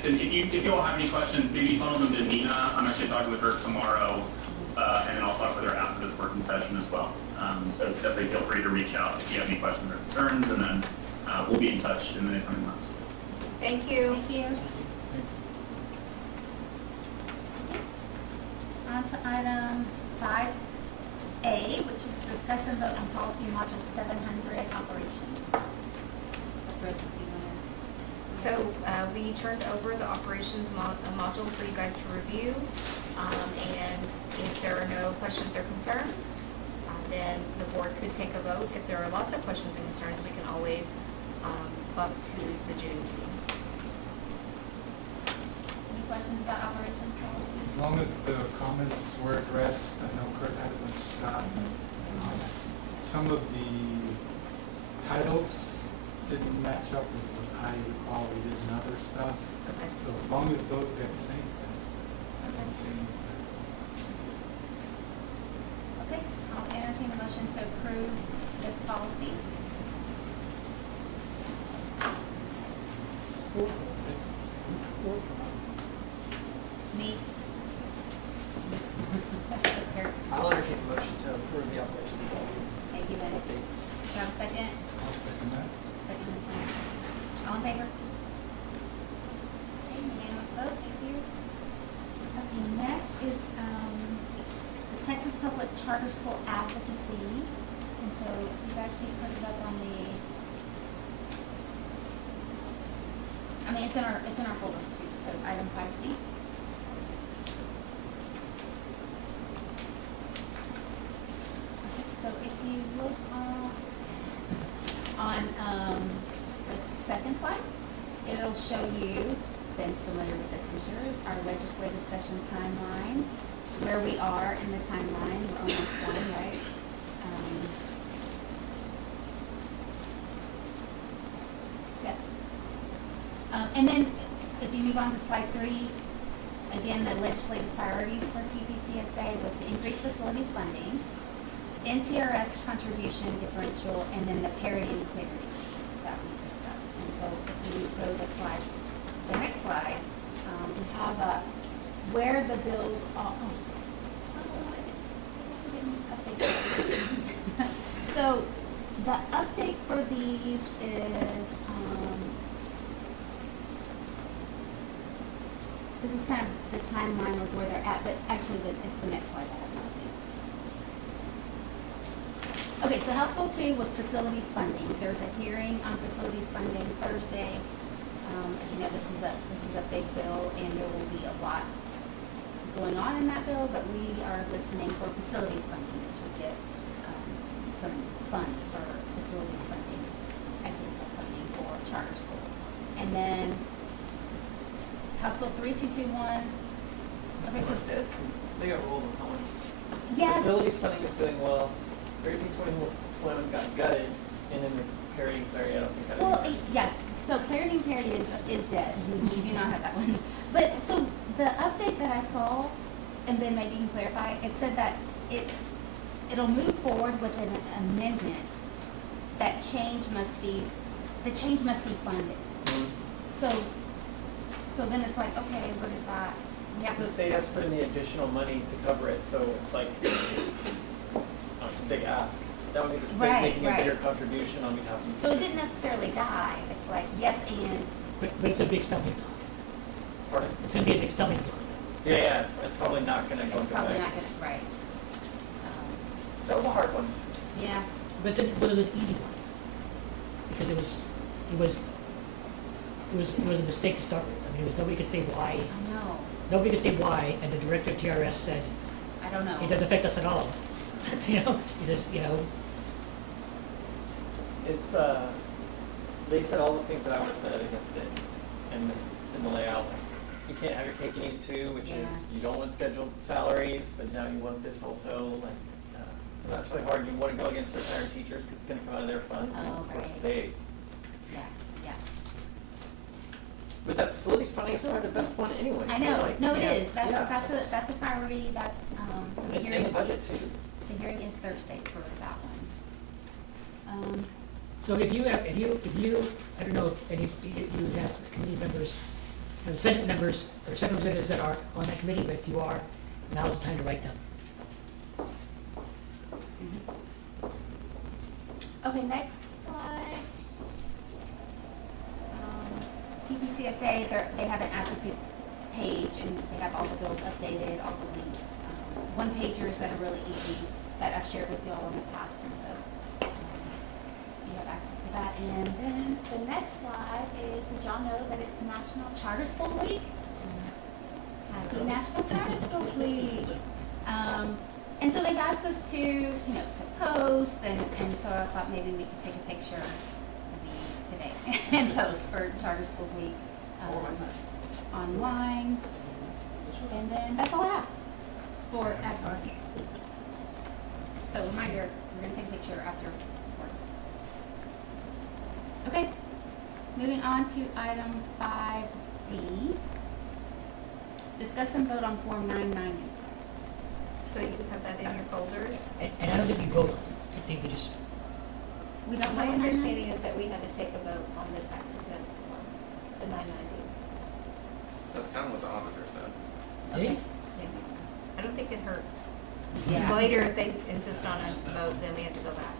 thanks. And if you all have any questions, maybe funnel them to Nina. I'm actually talking with her tomorrow, and then I'll talk with her after this working session as well. So definitely feel free to reach out if you have any questions or concerns, and then we'll be in touch in the coming months. Thank you. Thank you. Thanks. On to item 5A, which is discuss and vote on policy module 700 operations. Rose, do you wanna- So we turned over the operations module for you guys to review. And if there are no questions or concerns, then the board could take a vote. If there are lots of questions and concerns, we can always bump to the June meeting. Any questions about operations policy? As long as the comments were addressed, I know Kurt had a bunch of stuff. Some of the titles didn't match up with what I recall we did in other stuff. Okay. So as long as those get synced, then I don't see anything. Okay, I'll entertain a motion to approve this policy. Me. I'll entertain a motion to approve the operation policy Thank you, Lynn. Do updates. you have a second? I'll second that. Second, Ms. Lynn. All in favor? Okay, unanimous vote, thank you. Okay, next is, the Texas Public Charter School advocacy. And so you guys can put it up on the, I mean, it's in our folders too, so item 5C. Okay, so if you look on the second slide, it'll show you, Ben's familiar with this, I'm sure, our legislative session timeline, where we are in the timeline. We're almost done, right? Yeah. And then if you move on to slide 3, again, the legislative priorities for TPCSA was to increase facilities funding, NTRS contribution differential, and then the parity and clarity that we discussed. And so if you go to slide, the next slide, we have where the bills are. So the update for these is, this is kind of the timeline of where they're at, but actually it's the next slide that has updates. Okay, so House Bill 2 was facilities funding. There's a hearing on facilities funding Thursday. As you know, this is a big bill, and there will be a lot going on in that bill, but we are listening for facilities funding, which will get some funds for facilities funding, equitable funding for charter schools. And then House Bill 3221. Okay, so They got rolled with how much? yeah, Facilities funding is doing well. 1321 got gutted, and then the parity and clarity, I don't think got well, any. yeah. So clarity and parity is dead. We do not have that one. But so the update that I saw, and then maybe you can clarify, it said that it'll move forward with an amendment that the change must be funded. So then it's like, okay, what is that? We have The to, state has to put in the additional money to cover it, so it's like, it's a big ask. That would be the state Right, making a bigger right. contribution on behalf of the so it state. didn't necessarily die. It's like, yes, and, But it's a big stumbling block. Pardon? It's gonna be a big stumbling block. Yeah, it's probably not gonna go it's through probably that. not gonna, right. That was a hard one. Yeah, But it was an easy one. Because it was a mistake to start with. I mean, nobody could say why. I know. Nobody could say why, and the director of TRS said, I don't know. it doesn't affect us at all. You know, it is, you know, It's, they said all the things that I would have said against it in the layout. You can't have your cake and eat it too, which is, Yeah. you don't want scheduled salaries, but now you want this also, like, so that's really hard. You want to go against retired teachers, because it's gonna come out of their fund. Oh, Of course, right. Yeah. but that facilities funding is probably the best one anyway. I so, know. like, No, it yeah, is. That's yeah, it's- a priority. That's so the It's in hearing. the budget too. The hearing is Thursday for that one. so if you, I don't know if any of you have committee members the Senate members, or Senate representatives that are on that committee, but if you are, now is the time to write them. Okay, next slide. TPCSA, they have an advocate page and they have all the bills updated, all the links. One pagers that are really easy that I've shared with you all in the past, and so you have access to that. And then the next slide is, did y'all know that it's National Charter Schools Week? Happy National Charter Schools Week. And so they've asked us to post, and so I thought maybe we could take a picture maybe today and post for Charter Schools Week online. And then that's all I have for advocacy. So reminder, we're gonna take a picture after work. Okay, moving on to item 5D. Discuss and vote on Form 990. So you have that in your folders. And I don't think we vote on it, I think we just, We don't My know what 990 understanding is that we had to take a vote on the tax exempt one, the 990. That's kind of what the auditor said. did he? I don't think it hurts. Yeah. Later, if they insist on a vote, then we have to go back.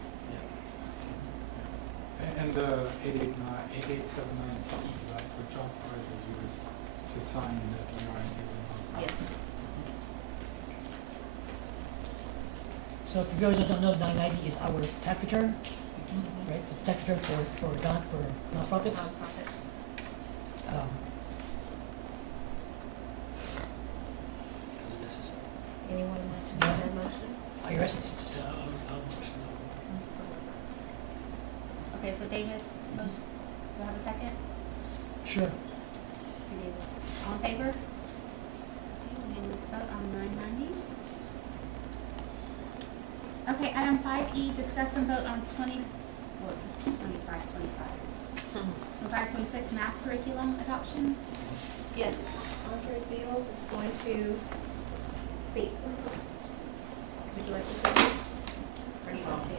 And the 8879 PE, right, which authorizes you to sign that you are in given. Yes. So for those that don't know, 990 is our tax return, right? The tax return for nonprofits. Nonprofit. Um, Anyone want to make that motion? IRS is, Okay, so David, motion, do I have a second? sure. Davis. All in favor? Okay, unanimous vote on 990. Okay, item 5E, discuss and vote on 25-26 math curriculum adoption. Yes, Andre Beals is going to speak. Would you like to say this? Or do you want to say it?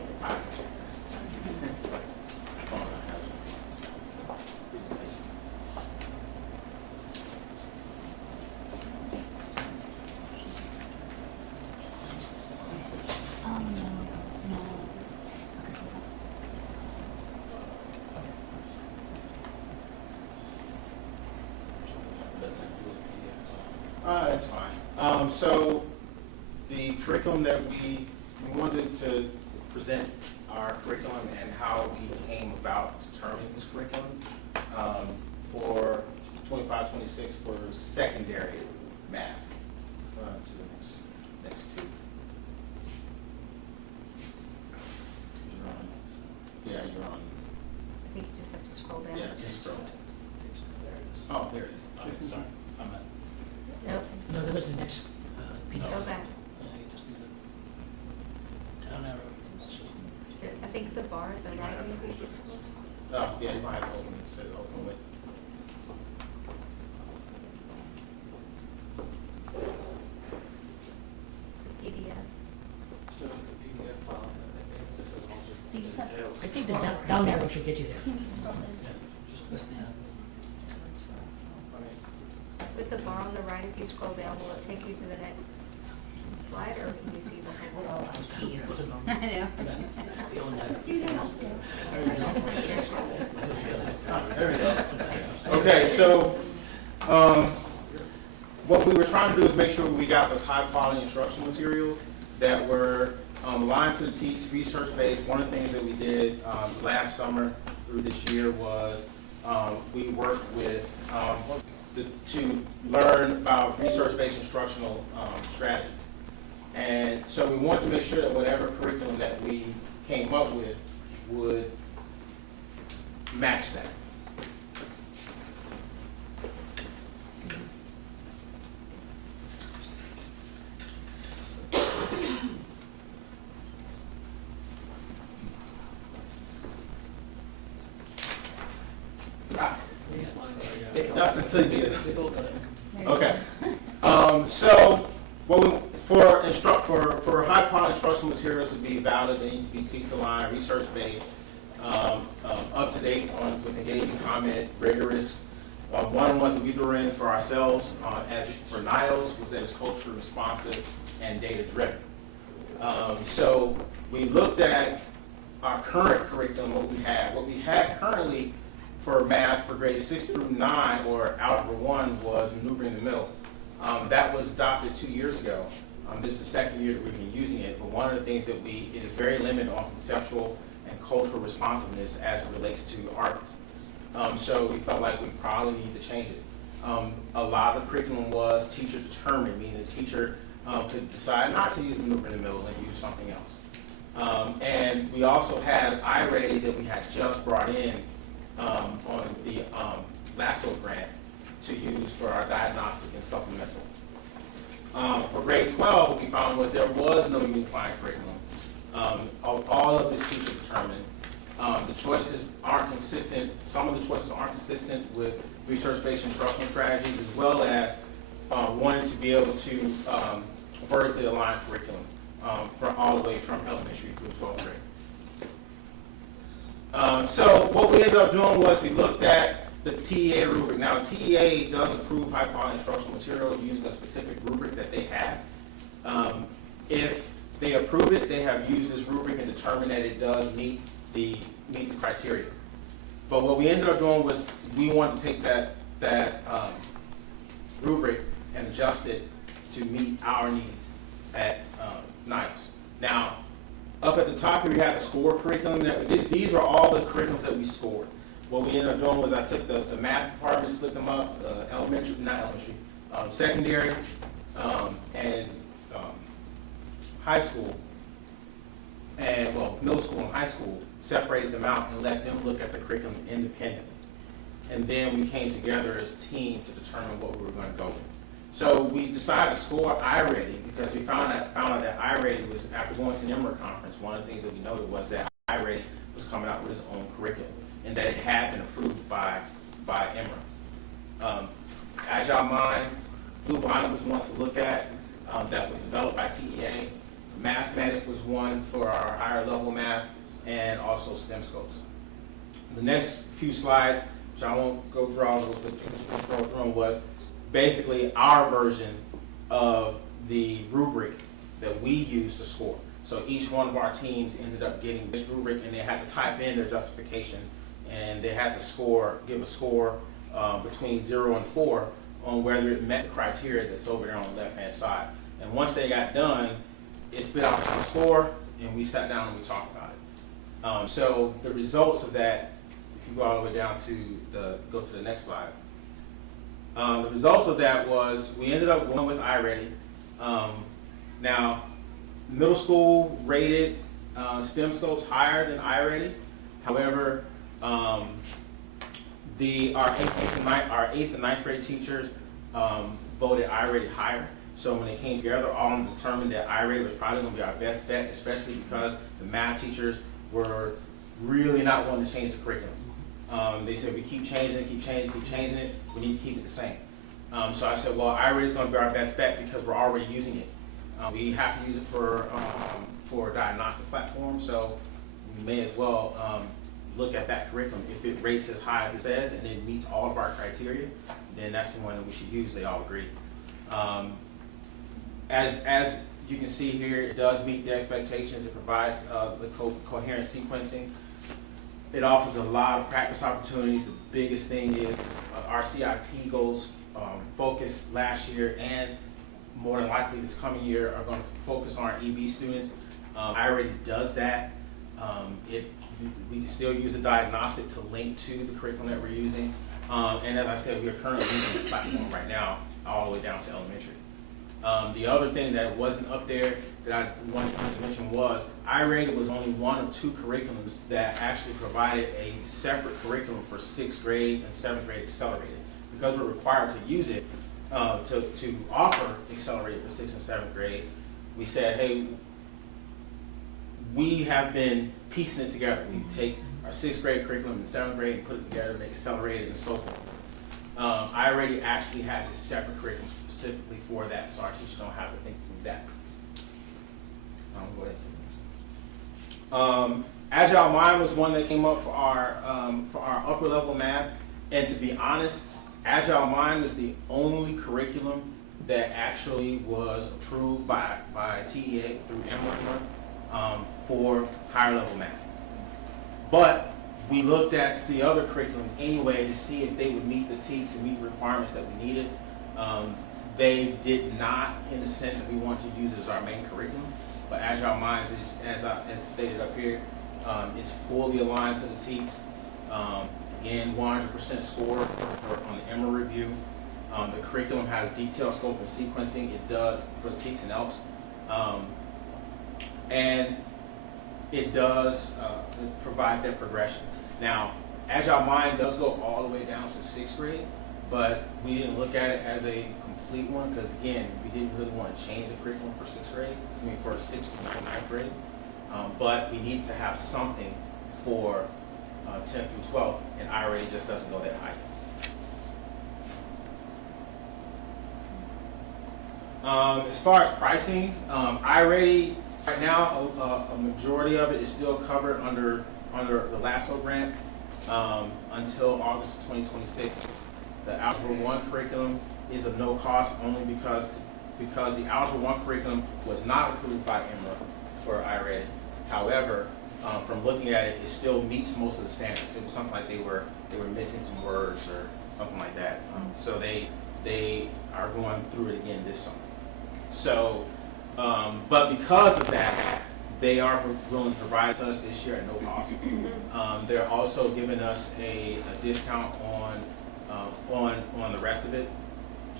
That's fine. So the curriculum that we wanted to present our curriculum and how we came about determining this curriculum for 25-26 for secondary math. To the next two. You're on. Yeah, you're on. I think you just have to scroll down. Yeah, just scroll. Oh, there it is. Okay, sorry, I'm at. Nope, No, that was the next PDF. go back. Down arrow. I think the bar at the right. Oh, yeah, you might have to open it. It says open with. It's a PDF. So it's a PDF file, and I think this is also. So you just have, I think the down arrow should get you there. can you scroll in? With the bar on the right, if you scroll down, will it take you to the next slide, or can you see the whole? I know. Just do that. There we go. Okay, so, what we were trying to do is make sure we got those high quality instructional materials that were aligned to the teach, research-based. One of the things that we did last summer through this year was we worked with to learn about research-based instructional strategies. And so we wanted to make sure that whatever curriculum that we came up with would match that. Until you get it. Okay. So what we for high quality instructional materials to be valid, they need to be teacher aligned, research based, up to date with engaging comment, rigorous, One of the ones that we threw in for ourselves as for NYOS was that it's culturally responsive and data driven. So we looked at our current curriculum, what we had. What we had currently for math for grades 6 through 9 or Algebra 1 was maneuvering in the middle. That was adopted 2 years ago. This is the second year that we've been using it, but one of the things that it is very limited on conceptual and cultural responsiveness as it relates to artists. So we felt like we probably need to change it. A lot of the curriculum was teacher determined, meaning the teacher could decide not to use maneuver in the middle and use something else. And we also had iReady that we had just brought in on the LASSO grant to use for our diagnostic and supplemental. For grade 12, what we found was there was no unifying curriculum. All of this teacher determined. The choices aren't consistent. Some of the choices aren't consistent with research-based instructional strategies, as well as wanting to be able to vertically align curriculum for all the way from elementary through 12th grade. So what we ended up doing was we looked at the TEA rubric. Now, the TEA does approve high-quality instructional material using a specific rubric that they have. If they approve it, they have used this rubric and determined that it does meet the criteria. But what we ended up doing was we wanted to take that rubric and adjust it to meet our needs at NYOS. Now, up at the top here, we have the score curriculum. These were all the curriculums that we scored. What we ended up doing was I took the math department, split them up, secondary, and high school, and middle school and high school, separated them out and let them look at the curriculum independently. And then we came together as a team to determine what we were going to go with. So we decided to score iReady because we found out that iReady was, after going to the Emmer conference, one of the things that we noted was that iReady was coming out with its own curriculum and that it had been approved by Emmer. Agile Minds, Blue Bonnet was one to look at, that was developed by TEA. Mathematic was one for our higher level math, and also STEM scopes. The next few slides, which I won't go through all those, but you can scroll through them, was basically our version of the rubric that we use to score. So each one of our teams ended up getting this rubric, and they had to type in their justifications, and they had to give a score between 0 and 4 on whether it met the criteria that's over there on the left-hand side. And once they got done, it spit out a score, and we sat down and we talked about it. So the results of that, if you go all the way down to go to the next slide. The results of that was we ended up going with iReady. Now, middle school rated STEM scopes higher than iReady. However, our 8th and 9th grade teachers voted iReady higher. So when they came together, all of them determined that iReady was probably going to be our best bet, especially because the math teachers were really not wanting to change the curriculum. They said, we keep changing it, we need to keep it the same. So I said, well, iReady is going to be our best bet because we're already using it. We have to use it for a diagnostic platform, so we may as well look at that curriculum. If it rates as high as it says and it meets all of our criteria, then that's the one that we should use. They all agree. As you can see here, it does meet the expectations. It provides the coherent sequencing. It offers a lot of practice opportunities. The biggest thing is our CIP goals focused last year and more than likely this coming year are going to focus on our EB students. iReady does that. We can still use a diagnostic to link to the curriculum that we're using. And as I said, we are currently using the platform right now all the way down to elementary. The other thing that wasn't up there that I wanted to mention was iReady was only one of 2 curriculums that actually provided a separate curriculum for 6th grade and 7th grade accelerated. Because we're required to use it to offer accelerated for 6th and 7th grade, we said, hey, we have been piecing it together. We take our 6th grade curriculum and 7th grade and put it together, make accelerated and so forth. iReady actually has a separate curriculum specifically for that, so our teachers don't have to think through that piece. Go ahead. Agile Mind was one that came up for our upper level math, and to be honest, Agile Mind was the only curriculum that actually was approved by TEA through Emory for higher level math. But we looked at the other curriculums anyway to see if they would meet the TEACs and meet the requirements that we needed. They did not, in the sense that we want to use it as our main curriculum. But Agile Minds, as stated up here, is fully aligned to the TEACs. Again, 100% score on the Emory review. The curriculum has detailed scope and sequencing. It does for the TEACs and ELPs. And it does provide that progression. Now, Agile Mind does go all the way down to 6th grade, but we didn't look at it as a complete one because, again, we didn't really want to change the curriculum for 6th grade, for 6th to 9th grade. But we need to have something for 10th through 12th, and I-Ready just doesn't go that high. As far as pricing, I-Ready, right now, a majority of it is still covered under the LASSO grant until August of 2026. The Algebra 1 curriculum is of no cost only because the Algebra 1 curriculum was not approved by Emory for I-Ready. However, from looking at it, it still meets most of the standards. It was something like they were missing some words or something like that. So they are going through it again this summer. So, but because of that, they are willing to provide to us this year at no cost. They're also giving us a discount on the rest of it,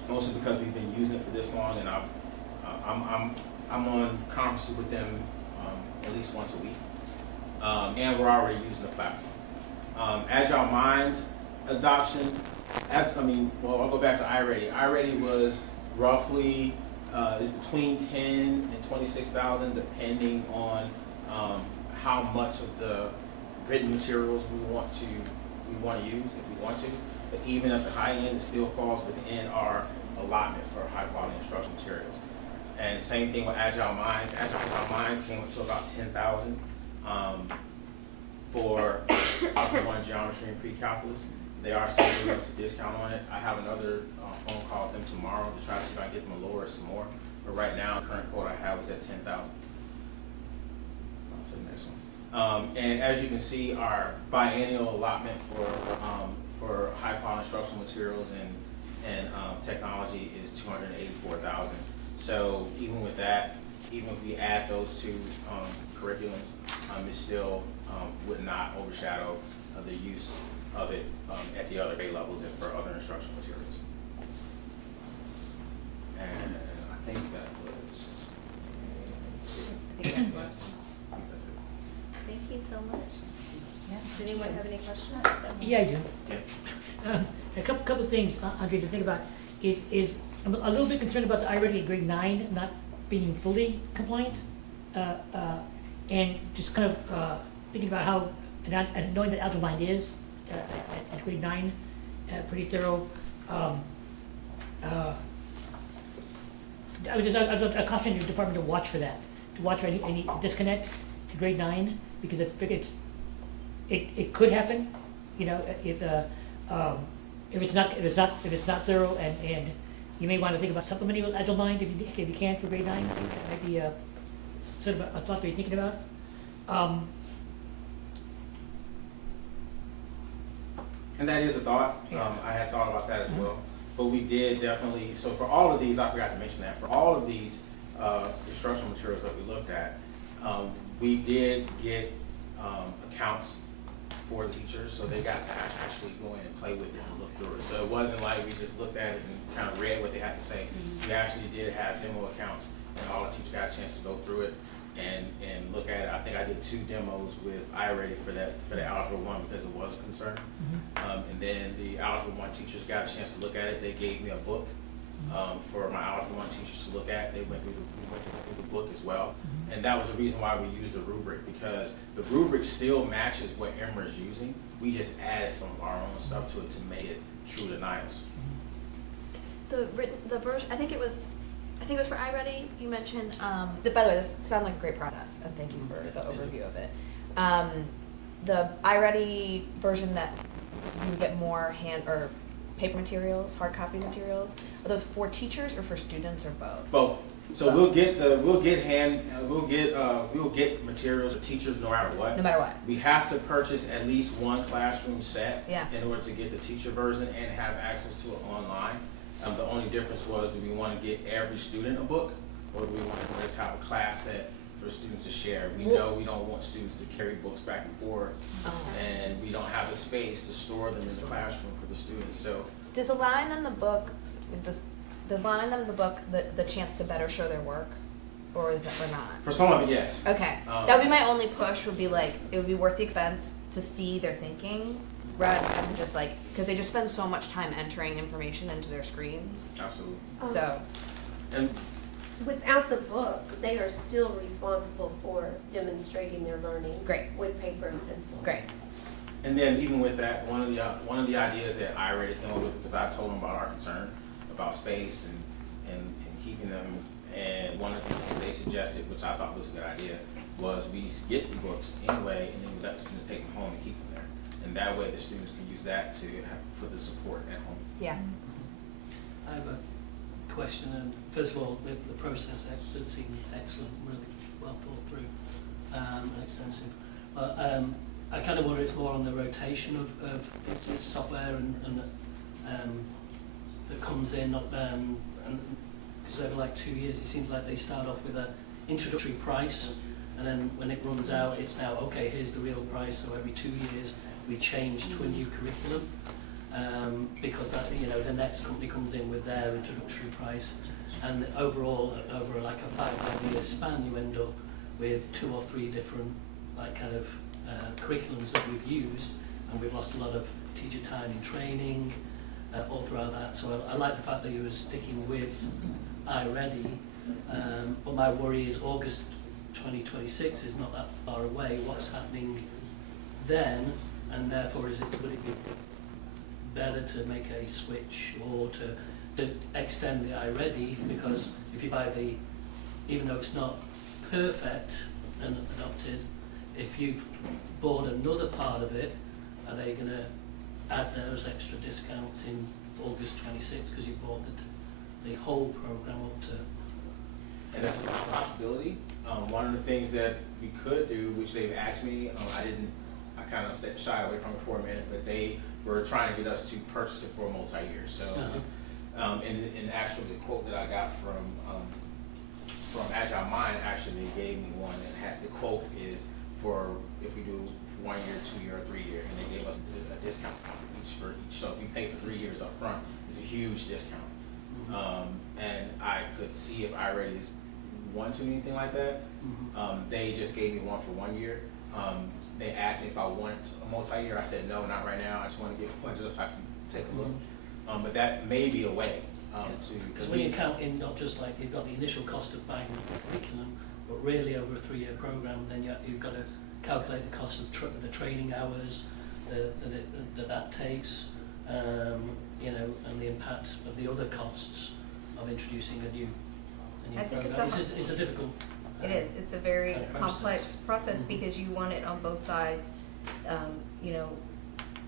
mostly because we've been using it for this long, and I'm on conferences with them at least once a week, and we're already using the platform. Agile Minds adoption. I'll go back to I-Ready. I-Ready was roughly is between 10 and 26,000, depending on how much of the written materials we want to use, if we want to. But even at the high end, it still falls within our allotment for high quality instructional materials. And same thing with Agile Minds. Agile Minds came up to about 10,000 for Algebra 1 geometry and pre-calculus. They are still giving us a discount on it. I have another phone call with them tomorrow to try to see if I can get them to lower it some more. But right now, the current quote I have is at 10,000. On to the next one. And as you can see, our biennial allotment for high quality instructional materials and technology is 284,000. So even with that, even if we add those two curriculums, it still would not overshadow the use of it at the other grade levels and for other instructional materials. And I think that was. I think that's last I think that's it. Thank you so much. Does anyone have any questions? Yeah, I do. Yeah. A couple of things, Andre, to think about is I'm a little bit concerned about the I-Ready at grade 9 not being fully compliant, and just kind of thinking about how, and knowing that Algebra Mind is at grade 9, pretty thorough. I was cautioning your department to watch for that, to watch for any disconnect at grade 9, because it could happen, you know, if it's not thorough, and you may want to think about supplementing with Agile Mind if you can for grade 9. I think that might be sort of a thought that you're thinking about. And that is a thought. Yeah. I had thought about that as well. But we did definitely, so for all of these, I forgot to mention that, for all of these instructional materials that we looked at, we did get accounts for the teachers, so they got to actually go in and play with it and look through it. So it wasn't like we just looked at it and kind of read what they had to say. We actually did have demo accounts, and all the teachers got a chance to go through it and look at it. I think I did 2 demos with I-Ready for the Algebra 1 because it was a concern. And then the Algebra 1 teachers got a chance to look at it. They gave me a book for my Algebra 1 teachers to look at. We went through the book as well. And that was the reason why we used the rubric, because the rubric still matches what Emory is using. We just added some of our own stuff to it to make it true to NYOS. The version, I think it was for iReady. You mentioned, by the way, this sounded like a great process, and thank you for the overview of it. The iReady version that you get more paper materials, hard copy materials, are those for teachers or for students or both? Both. So we'll get materials for teachers no matter what. No matter what? We have to purchase at least one classroom set Yeah. in order to get the teacher version and have access to it online. The only difference was, do we want to get every student a book, or do we want to just have a class set for students to share? We know we don't want students to carry books back and forth, and we don't have the space to store them in the classroom for the students. So Does allowing them the book, does allowing them the book the chance to better show their work, or is that we're not? for some of it, yes. Okay, that would be my only push. Would be like it would be worth the expense to see their thinking, rather than just like because they just spend so much time entering information into their screens. Absolutely. So And Without the book, they are still responsible for demonstrating their learning. Great. With paper and pencil. great. And then even with that, one of the ideas that I already came up with, because I told them about our concern about space and keeping them, and one of the things they suggested, which I thought was a good idea, was we get the books anyway, and then we let the students take them home and keep them there. And that way the students can use that for the support at home. Yeah. I have a question, and first of all, the process did seem excellent, really well thought through, and extensive. But I kind of wonder it's more on the rotation of its software and that comes in, and because over like 2 years, it seems like they start off with an introductory price, and then when it runs out, it's now, okay, here's the real price, so every 2 years we change to a new curriculum. Because that, the next company comes in with their introductory price, and overall, over like a 5-year span, you end up with 2 or 3 different curriculums that we've used, and we've lost a lot of teacher time in training all throughout that. So I like the fact that you were sticking with iReady, but my worry is August 2026 is not that far away. What's happening then, and therefore would it be better to make a switch or to extend the iReady, because if you buy even though it's not perfect and adopted, if you've bought another part of it, are they going to add those extra discounts in August 26 because you bought the whole program up to? And that's a possibility. One of the things that we could do, which they've asked me, I kind of shied away from it for a minute, but they were trying to get us to purchase it for a multi-year. So, and actually the quote that I got from Agile Mind, actually they gave me one that had, the quote is for if we do 1 year, 2 year, or 3 year, and they gave us a discount for each. So if we pay for 3 years up front, it's a huge discount. And I could see if iReady want to do anything like that. They just gave me one for 1 year. They asked me if I want a multi-year. I said no, not right now. I just want to get one just so I can take a look. But that may be a way to. Because when you count in not just like you've got the initial cost of buying the curriculum, but really over a 3-year program, then you've got to calculate the cost of the training hours that takes, and the impact of the other costs of introducing a new I think program. it's It's a difficult. It is, it's a very kind of process. complex process because you want it on both sides.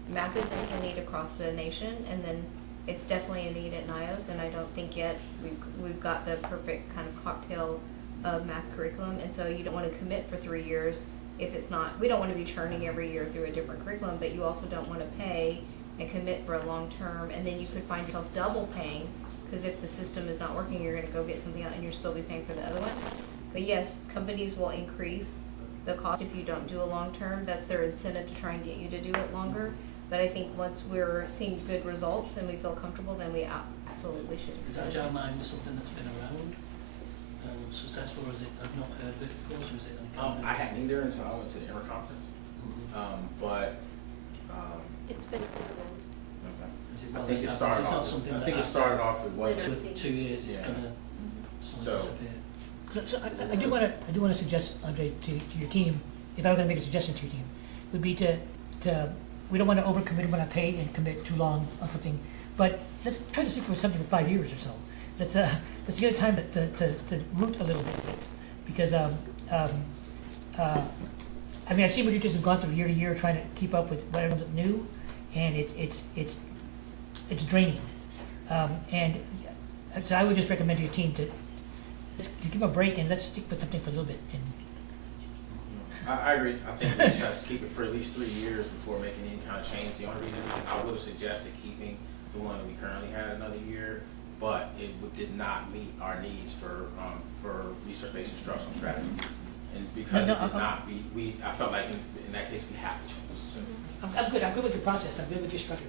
Math is a need across the nation, and then it's definitely a need at NYOS, and I don't think yet we've got the perfect kind of cocktail of math curriculum, and so you don't wanna commit for 3 years if it's not, we don't wanna be churning every year through a different curriculum, but you also don't wanna pay and commit for a long term, and then you could find yourself double paying, cause if the system is not working, you're gonna go get something else and you'll still be paying for the other one. But yes, companies will increase the cost if you don't do a long term. That's their incentive to try and get you to do it longer. But I think once we're seeing good results and we feel comfortable, then we absolutely should. Is Agile Mind something that's been around, successful, or is it, I've not heard of it before, so is it? I hadn't either until I went to the Inter conference. But It's been around. Is it I well think it established? started It's not off. something I that think it after started off with what. Literacy. 2 years it's Yeah. gonna So- disappear. So I do want to suggest, Andre, to your team, if I were going to make a suggestion to your team, would be to we don't want to overcommit when I pay and commit too long on something, but let's try to stick with something for 5 years or so. Let's get a time to root a little bit of it, because I mean, I've seen what you just have gone through year to year trying to keep up with whatever's new, and it's it's draining. And so I would just recommend to your team to give them a break and let's stick with something for a little bit. And I agree. I think we should have to keep it for at least 3 years before making any kind of change. The only reason I would have suggested keeping the one that we currently had another year, but did not meet our needs for research-based instructional strategies. And because it did not, I felt like in that case we have to change. So, I'm good with the process, I'm good with your structure.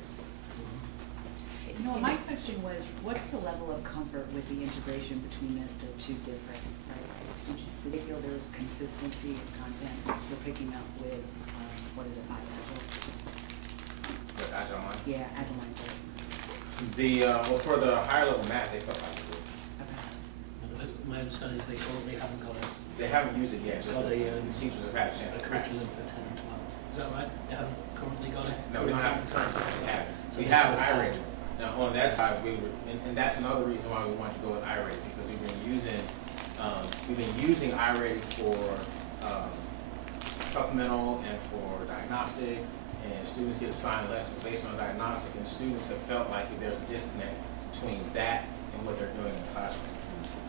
No, my question was, what's the level of comfort with the integration between the two different, right? Did they feel there was consistency in content we're picking up with, what is it, Agile? but Agile Mind. Yeah, Agile Mind. Well, for the higher level math, they felt like it. Okay. My understanding is they currently haven't got They haven't used it yet, just Got the a, teachers have had a chance a to practice. curriculum for 10 and 12. Is that right? They haven't currently got it? No, we don't have the terms, we have it. So We this have will iRate. help. Now, on that side, and that's another reason why we wanted to go with iRate, because we've been using iRate for supplemental and for diagnostic, and students get assigned lessons based on diagnostic, and students have felt like there's a disconnect between that and what they're doing in the classroom.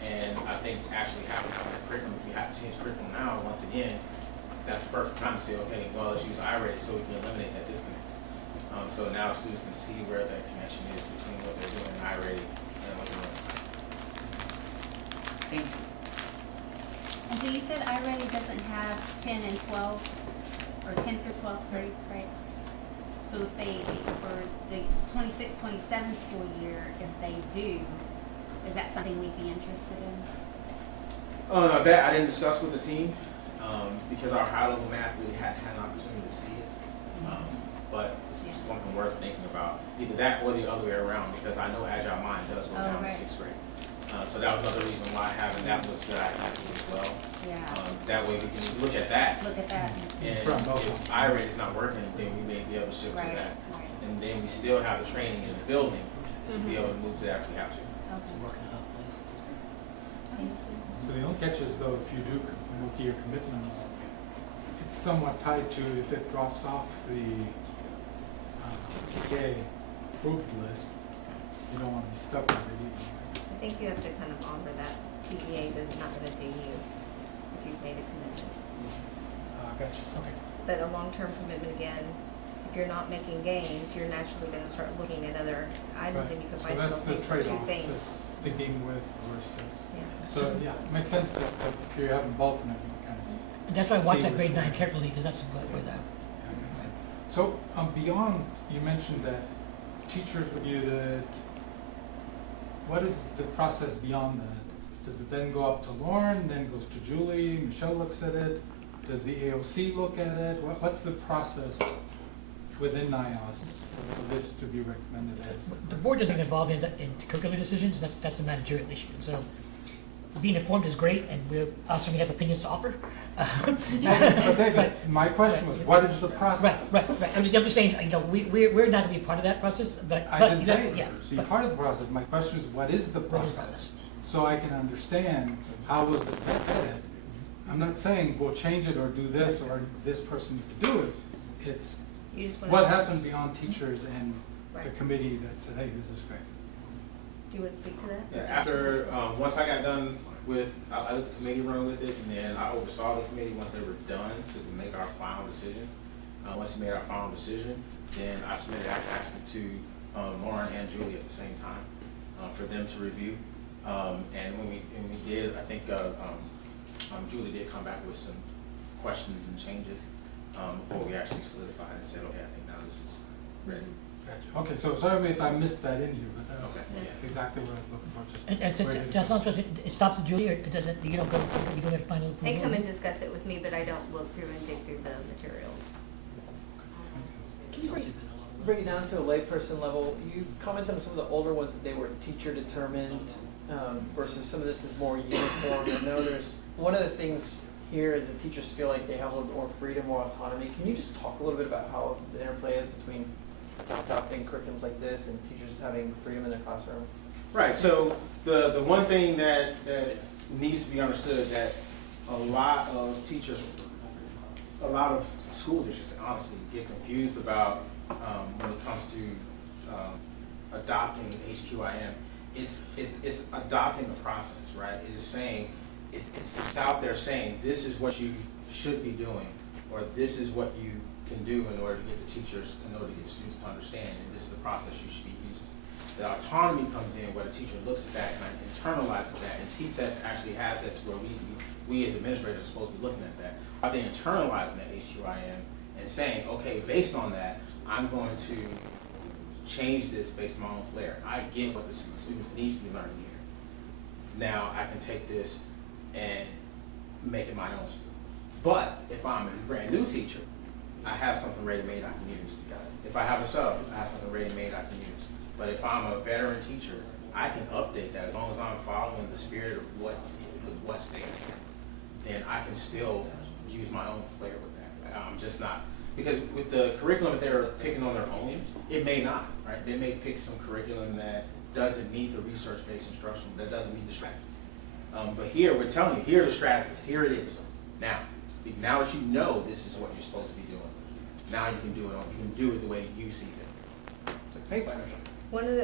And I think actually having that curriculum, if you have to change curriculum now, once again, that's the perfect time to say, okay, well, let's use iRate so we can eliminate that disconnect. So now students can see where that connection is between what they're doing in iRate and what they're doing. Thank you. And so you said iReady doesn't have 10 and 12, or 10 through 12 grade, right? So if they, for the 26-27 school year, if they do, is that something we'd be interested in? Oh, no, that I didn't discuss with the team, because our high level math really hadn't had an opportunity to see it. But it's something worth thinking about, either that or the other way around, because I know Agile Mind does go down to right. 6th grade. So that was another reason why having that was a good idea as well. Yeah, That way we can look at that, look at that. and From both. if iRate is not working, then we may be able to shift to Right, that. right. And then we still have the training in the building to be able to move to that if we have to. It's a Okay. rock and a hard place. Thank you. So the only catch is though, if you do multi-year commitments, it's somewhat tied to if it drops off the TA approved list, you don't want to be stuck with it either. I think you have to kind of honor that TEA does not gonna do you if you've made a commitment. Gotcha, okay. But a long-term commitment again, if you're not making gains, you're naturally gonna start looking at other items and you can find yourself doing two So that's the trade-off, things. is sticking with versus. Yeah. So, yeah, it makes sense that if you're having both, then you kind of. And that's why I watch see that which grade 9 one. carefully, because that's where the, Yeah, makes sense. So, beyond, you mentioned that teachers reviewed it. What is the process beyond that? Does it then go up to Lauren, then goes to Julie, Michelle looks at it? Does the AOC look at it? What's the process within NYOS for this to be recommended as? the board doesn't get involved in curricular decisions, that's a managerial issue. And so being informed is great, and we also have opinions to offer. But David, my question was, what is the process? Right. I'm just saying, you know, we're not gonna be part of that process, but, I but, didn't you know, say yeah. be part of the process. My question is, what is the What is the process? process? So I can understand how was it vetted. I'm not saying we'll change it or do this or this person needs to do it. It's You just wanna. what happened beyond teachers and the Right. committee that said, hey, this is great. Do you wanna speak to that? Yeah, after, once I got done with, I let the committee run with it, and then I oversaw the committee once they were done to make our final decision. Once we made our final decision, then I submitted actually to Lauren and Julie at the same time for them to review. And when we did, I think Julie did come back with some questions and changes before we actually solidified and said, okay, I think now this is ready. Gotcha. Okay, so sorry if I missed that in here, but that was Okay, yeah. exactly what I was looking for, just. And so, ready to- that's also, it stops at Julie, or it doesn't, you don't go, you don't get a final approval? They come and discuss it with me, but I don't look through and dig through the materials. Can you It's also been a lot of work. break it down to a layperson level? You commented on some of the older ones that they were teacher determined versus some of this is more uniform. I know there's, one of the things here is that teachers feel like they have a little bit more freedom, more autonomy. Can you just talk a little bit about how the interplay is between adopting curriculums like this and teachers having freedom in their classroom? Right, so the one thing that needs to be understood that a lot of teachers, a lot of school districts honestly get confused about when it comes to adopting HQIM, it's adopting the process, right? It is saying, it's out there saying, this is what you should be doing, or this is what you can do in order to get the teachers, in order to get students to understand, and this is the process you should be using. The autonomy comes in where the teacher looks at that and internalizes that, and T-Test actually has that to where we as administrators are supposed to be looking at that. Are they internalizing that HQIM and saying, okay, based on that, I'm going to change this based on my own flair. I get what the students need to be learning here. Now I can take this and make it my own. But if I'm a brand new teacher, I have something ready-made I can use. If I have a sub, I have something ready-made I can use. But if I'm a veteran teacher, I can update that as long as I'm following the spirit of what's there. Then I can still use my own flair with that. I'm just not, because with the curriculum that they're picking on their own, it may not, right? They may pick some curriculum that doesn't meet the research-based instruction, that doesn't meet the strategies. But here, we're telling you, here are the strategies, here it is. Now that you know this is what you're supposed to be doing, now you can do it the way you see fit. It's a pay plan. One of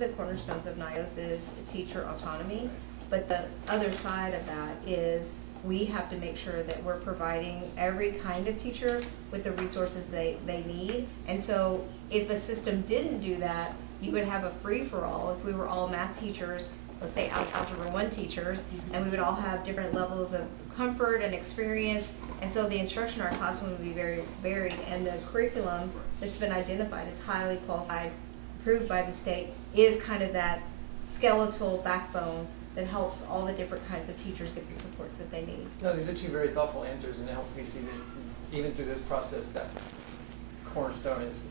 the cornerstones of NYOS is teacher autonomy, but the other side of that is we have to make sure that we're providing every kind of teacher with the resources they need. And so if a system didn't do that, you would have a free-for-all. If we were all math teachers, let's say Algebra 1 teachers, and we would all have different levels of comfort and experience, and so the instruction in our classroom would be very varied, and the curriculum that's been identified as highly qualified, approved by the state, is kind of that skeletal backbone that helps all the different kinds of teachers get the supports that they need. No, these are two very thoughtful answers, and it helps me see that even through this process, that cornerstone is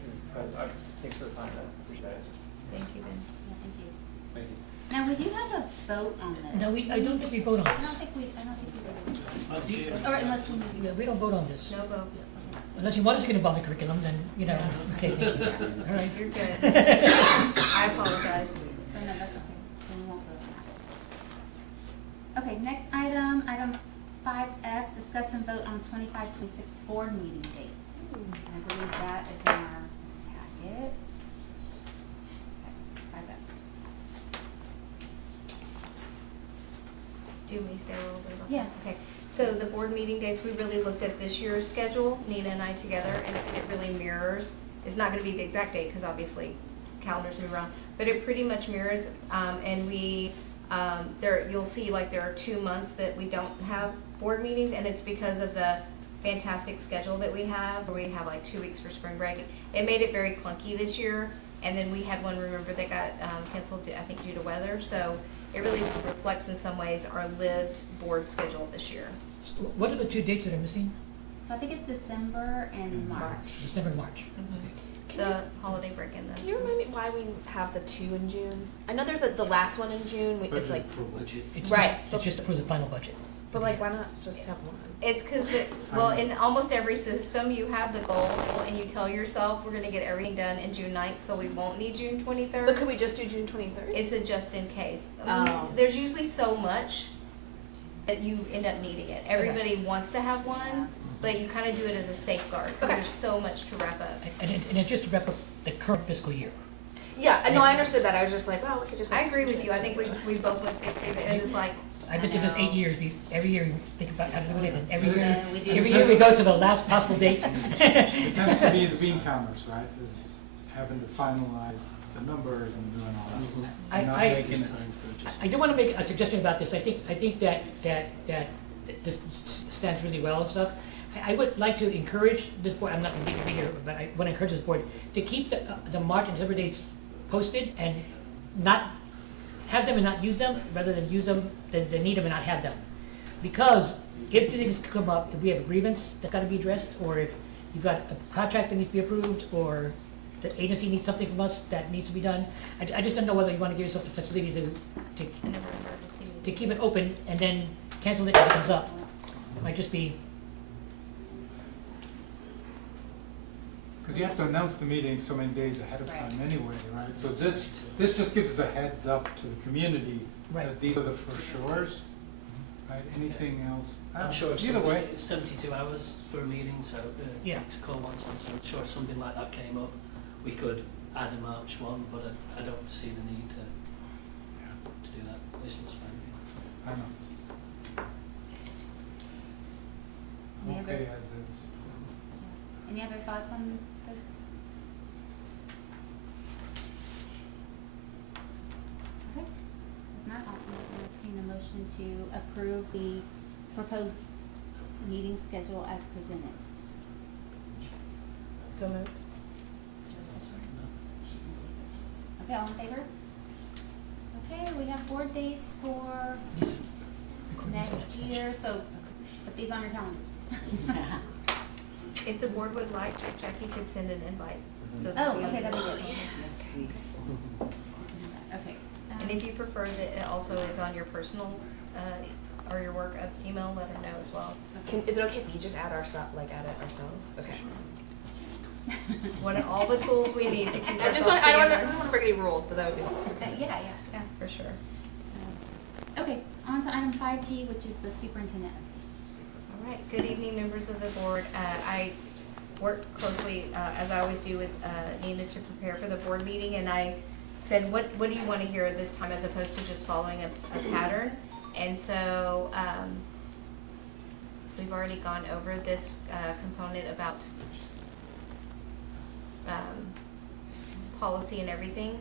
thanks for the time. I appreciate that answer. Thank you, Ben. Yeah, thank you. Thank you. Now, we do have a vote on this. No, I don't think we vote on I don't this. think we voted. Oh, Or unless we. Yeah, we don't vote on this. No vote. Unless you want us to get involved in curriculum, then, okay, thank you. All right. You're good. I apologize. So no, that's okay. So we won't vote on that. Okay, next item, item 5F, discuss and vote on 25-26 board meeting dates. I believe that is in our packet. Okay, 5F. Do you want me to say a little bit about that? Yeah. Okay, so the board meeting dates, we really looked at this year's schedule, Nina and I together, and it really mirrors. It's not gonna be the exact date, because obviously calendars move around, but it pretty much mirrors, and you'll see like there are 2 months that we don't have board meetings, and it's because of the fantastic schedule that we have, where we have like 2 weeks for spring break. It made it very clunky this year, and then we had one, remember, that got canceled, I think due to weather, so it really reflects in some ways our lived board schedule this year. What are the two dates that are missing? So I think it's December and March. December and March. The holiday break in Can you remind me why we have the 2 in June? I know there's the last one in June. It's like, budget. It's Right. It's just for the final budget. but like, why not just have one? It's because, in almost every system, you have the goal, and you tell yourself, we're gonna get everything done in June 9th, so we won't need June 23rd. But could we just do June 23rd? It's a just in case. Oh. There's usually so much that you end up needing it. Everybody wants to have one, but you kind of do it as a safeguard, because Okay. there's so much to wrap up. And it's just to wrap up the current fiscal year. Yeah, I know, I understood that. I was just like, well, we could just. I agree with you, I think we both went 50, and it's like, I've been doing this 8 years, every year we think about how to do it, and every year, Yeah, we do every too. year we go to the last possible date. It tends to be the bean counters, right, is having to finalize the numbers and doing all that. I- Not I- making It's it. time for just. I do want to make a suggestion about this. I think that this stands really well and stuff. I would like to encourage this board, I'm not going to be here, but I want to encourage this board to keep the March and December dates posted and not have them and not use them, rather than use them, than need them and not have them. Because if things come up, if we have a grievance that's got to be addressed, or if you've got a contract that needs to be approved, or the agency needs something from us that needs to be done, I just don't know whether you want to give yourself the flexibility to never emergency. to keep it open and then cancel it if it comes up. Might just be, Because you have to announce the meeting so many days ahead of Right. time anyway, right? So this just gives a heads up to the community Right. that these are the for sures, right? Anything else? I'm sure if Either something, way, it's 72 hours for a meeting, so Yeah. to call once, so I'm sure if something like that came up, we could add a March one, but I don't see the need to do that additional spending. I know. Any other- Okay, as is. Any other thoughts on this? Okay, if not, I'll entertain a motion to approve the proposed meeting schedule as presented. So moved. I'll second that. Okay, all in favor? Okay, we have board dates for next year, so put these on your calendars. If the board would like, Jackie could send an invite. So that Oh, we- okay, that'd be good. Yes, please. Okay. And if you prefer that it also is on your personal, or your work email, let her know as well. Is it okay if we just add add it ourselves? Okay. All the tools we need to keep I just ourselves want, I don't together. want to break any rules, but that would be. Yeah. Yeah, for sure. Okay, on to item 5G, which is the superintendent. All right, good evening, members of the board. I worked closely, as I always do, with Nina to prepare for the board meeting, and I said, what do you want to hear this time as opposed to just following a pattern? And so we've already gone over this component about policy and everything.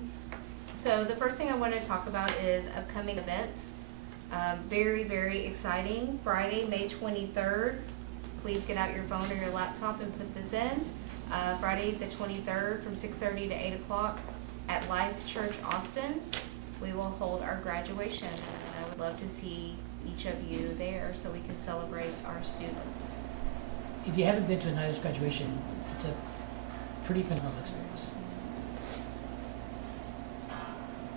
So the first thing I want to talk about is upcoming events. Very, very exciting. Friday, May 23rd. Please get out your phone or your laptop and put this in. Friday the 23rd from 6:30 to 8 o'clock at Life Church Austin. We will hold our graduation, and I would love to see each of you there so we can celebrate our students. If you haven't been to a NYOS graduation, it's a pretty phenomenal experience.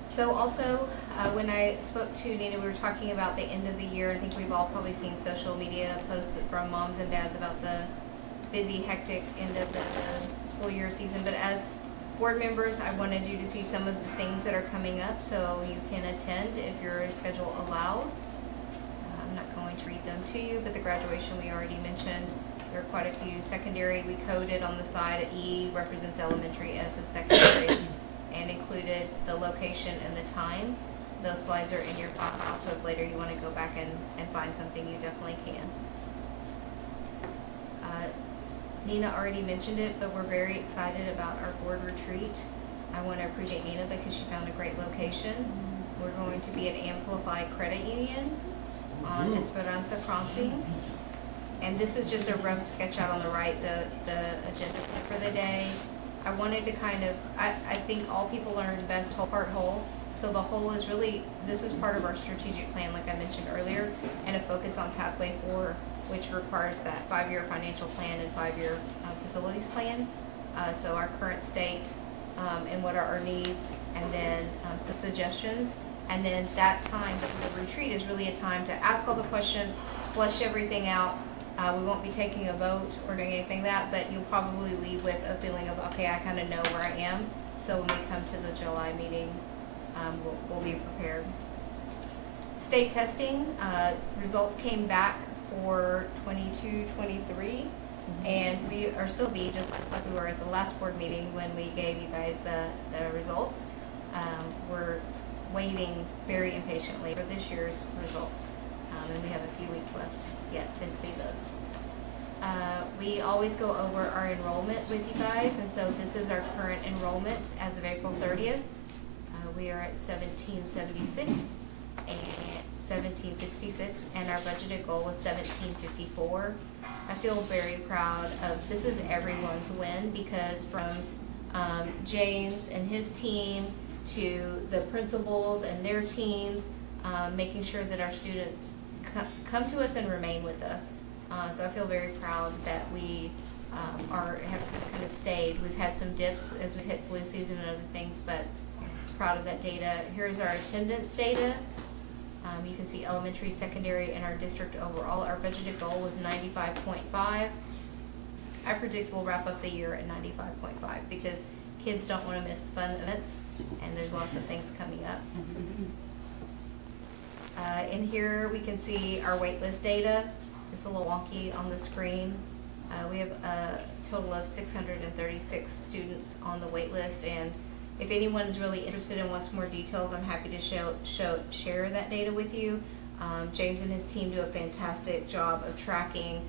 So also, when I spoke to Nina, we were talking about the end of the year. I think we've all probably seen social media posts from moms and dads about the busy, hectic end of the school year season. But as board members, I wanted you to see some of the things that are coming up so you can attend if your schedule allows. I'm not going to read them to you, but the graduation we already mentioned. There are quite a few. Secondary, we coded on the side, E represents elementary, S is secondary, and included the location and the time. Those slides are in your file, so if later you want to go back and find something, you definitely can. Nina already mentioned it, but we're very excited about our board retreat. I want to appreciate Nina because she found a great location. We're going to be at Amplify Credit Union on Esperanza Crossing. And this is just a rough sketch out on the right, the agenda for the day. I wanted to I think all people learn best whole part whole. So the whole is really, this is part of our strategic plan, like I mentioned earlier, and a focus on Pathway 4, which requires that 5-year financial plan and 5-year facilities plan. So our current state and what are our needs, and then some suggestions. And then that time, the retreat is really a time to ask all the questions, flesh everything out. We won't be taking a vote or doing anything that, but you'll probably leave with a feeling of, okay, I kind of know where I am. So when we come to the July meeting, we'll be prepared. State testing, results came back for 22-23, and we are still just like we were at the last board meeting when we gave you guys the results. We're waiting very impatiently for this year's results, and we have a few weeks left yet to see those. We always go over our enrollment with you guys, and so this is our current enrollment as of April 30th. We are at 1776 and 1766, and our budgeted goal was 1754. I feel very proud of, this is everyone's win, because from James and his team to the principals and their teams, making sure that our students come to us and remain with us. So I feel very proud that we have kind of stayed. We've had some dips as we hit flu season and other things, but proud of that data. Here's our attendance data. You can see elementary, secondary, and our district overall. Our budgeted goal was 95.5. I predict we'll wrap up the year at 95.5 because kids don't want to miss fun events, and there's lots of things coming up. In here we can see our waitlist data. It's a little wonky on the screen. We have a total of 636 students on the waitlist, and If anyone is really interested and wants more details, I'm happy to share that data with you. James and his team do a fantastic job of tracking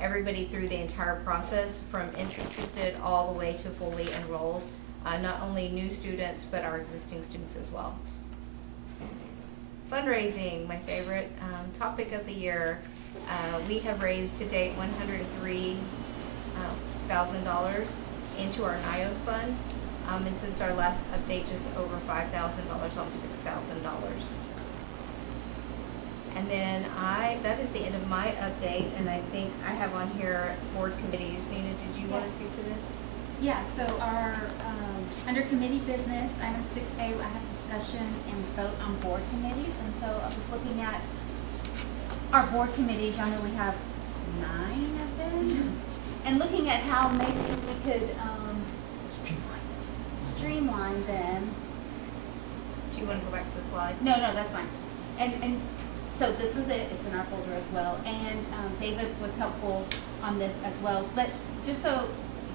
everybody through the entire process, from interested all the way to fully enrolled. Not only new students, but our existing students as well. Fundraising, my favorite topic of the year. We have raised to date $103,000 into our NYOS fund. And since our last update, just over $5,000, almost $6,000. And then that is the end of my update, and I think I have on here board committees. Nina, did you want to speak to this? Yeah, so our, under committee business, item 6A, I have discussion and vote on board committees. And so I was looking at our board committees. Y'all know we have 9 of them. And looking at how maybe we could streamline them. Do you want to go back to the slide? No, that's fine. And so this is it. It's in our folder as well. And David was helpful on this as well. But just so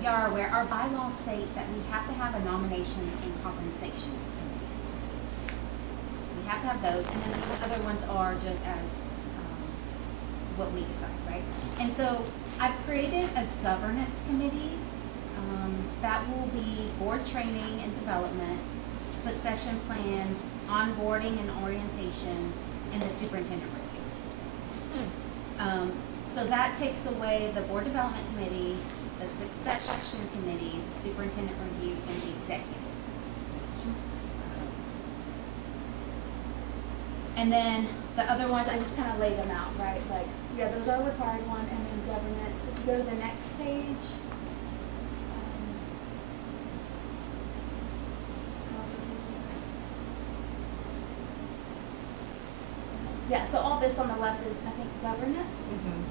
y'all are aware, our bylaws state that we have to have a nominations and compensation committee. We have to have those, and then the other ones are just as what we decide, right? And so I've created a governance committee that will be board training and development, succession plan, onboarding and orientation, and the superintendent review. So that takes away the board development committee, the succession committee, the superintendent review, and the executive. And then the other ones, I just kind of lay them out, right? Like, yeah, those are required one, and then governance. If you go to the next page. Yeah, so all this on the left is, I think, governance,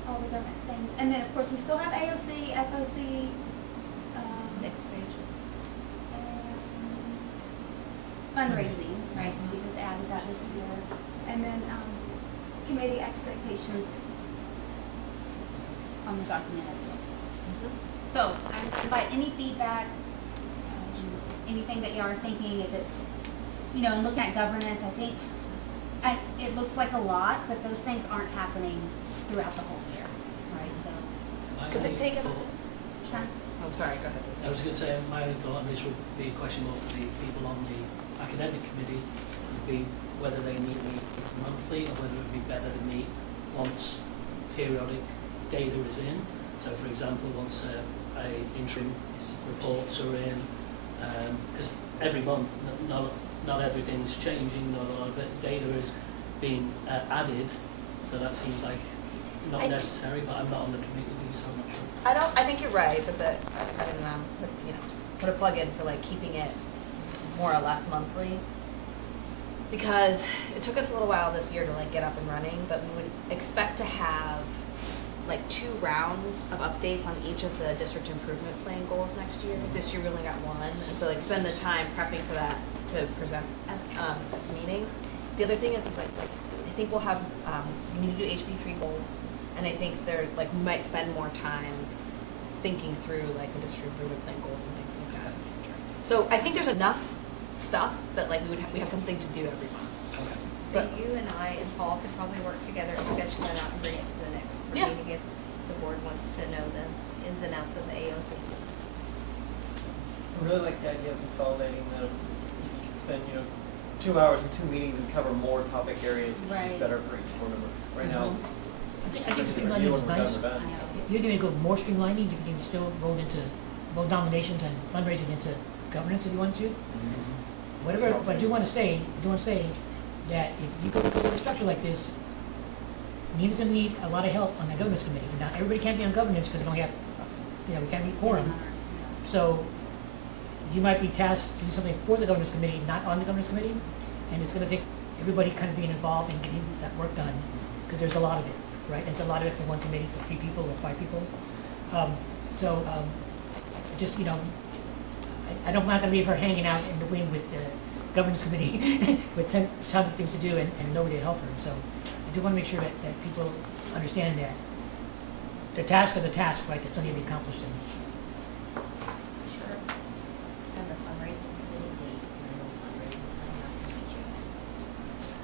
all the governance things. And then, of course, we still have AOC, FOC. Next page. And fundraising, right, because we just added that this year. And then committee expectations on the document as well. So I invite any feedback, anything that you are thinking, if it's, and looking at governance, I think it looks like a lot, but those things aren't happening throughout the whole year, right? So, Because they take thought- Oh, sorry, go ahead. I was going to say, my only thought on this would be a question more for the people on the academic committee, would be whether they meet monthly or whether it would be better to meet once periodic data is in. So, for example, once interim reports are in, because every month, not everything's changing, not a lot of data is being added, so that seems like not necessary, but I'm not on the committee, so I'm not sure. I think you're right, but I don't know, put a plug in for like keeping it more or less monthly. Because it took us a little while this year to like get up and running, but we would expect to have like 2 rounds of updates on each of the district improvement plan goals next year. This year we only got 1, and so like spend the time prepping for that to present at the meeting. The other thing is like I think we'll have we need to do HB3 goals, and I think we might spend more time thinking through like the district improvement plan goals and things like that. So I think there's enough stuff that like we have something to do every month. Okay. But you and I and Paul could probably work together and sketch that out and bring it to the next meeting if the board wants to know the ins and outs of the AOC. I really like the idea of consolidating them. You can spend, 2 hours and 2 meetings and cover more topic areas, which Right. is better for each board member. Right now, I think just streamlining review is when we're nice. done, we're done. If you're gonna go more streamlining, you can still roll into both nominations and fundraising into governance if you want to. Whatever, but I do wanna say that if you go with a structure like this, Nina's gonna need a lot of help on the governance committee. Now, everybody can't be on governance because we don't have, we can't meet quorum. So you might be tasked to do something for the governance committee, not on the governance committee, and it's gonna take everybody kind of being involved and getting that work done, because there's a lot of it, right? It's a lot of it for one committee, for 3 people or 5 people. Just, I don't want to leave her hanging out in the wing with the governance committee with tons of things to do and nobody to help her. So I do want to make sure that people understand that the task are the task, right, that still need to be accomplished. Sure. And the fundraising committee.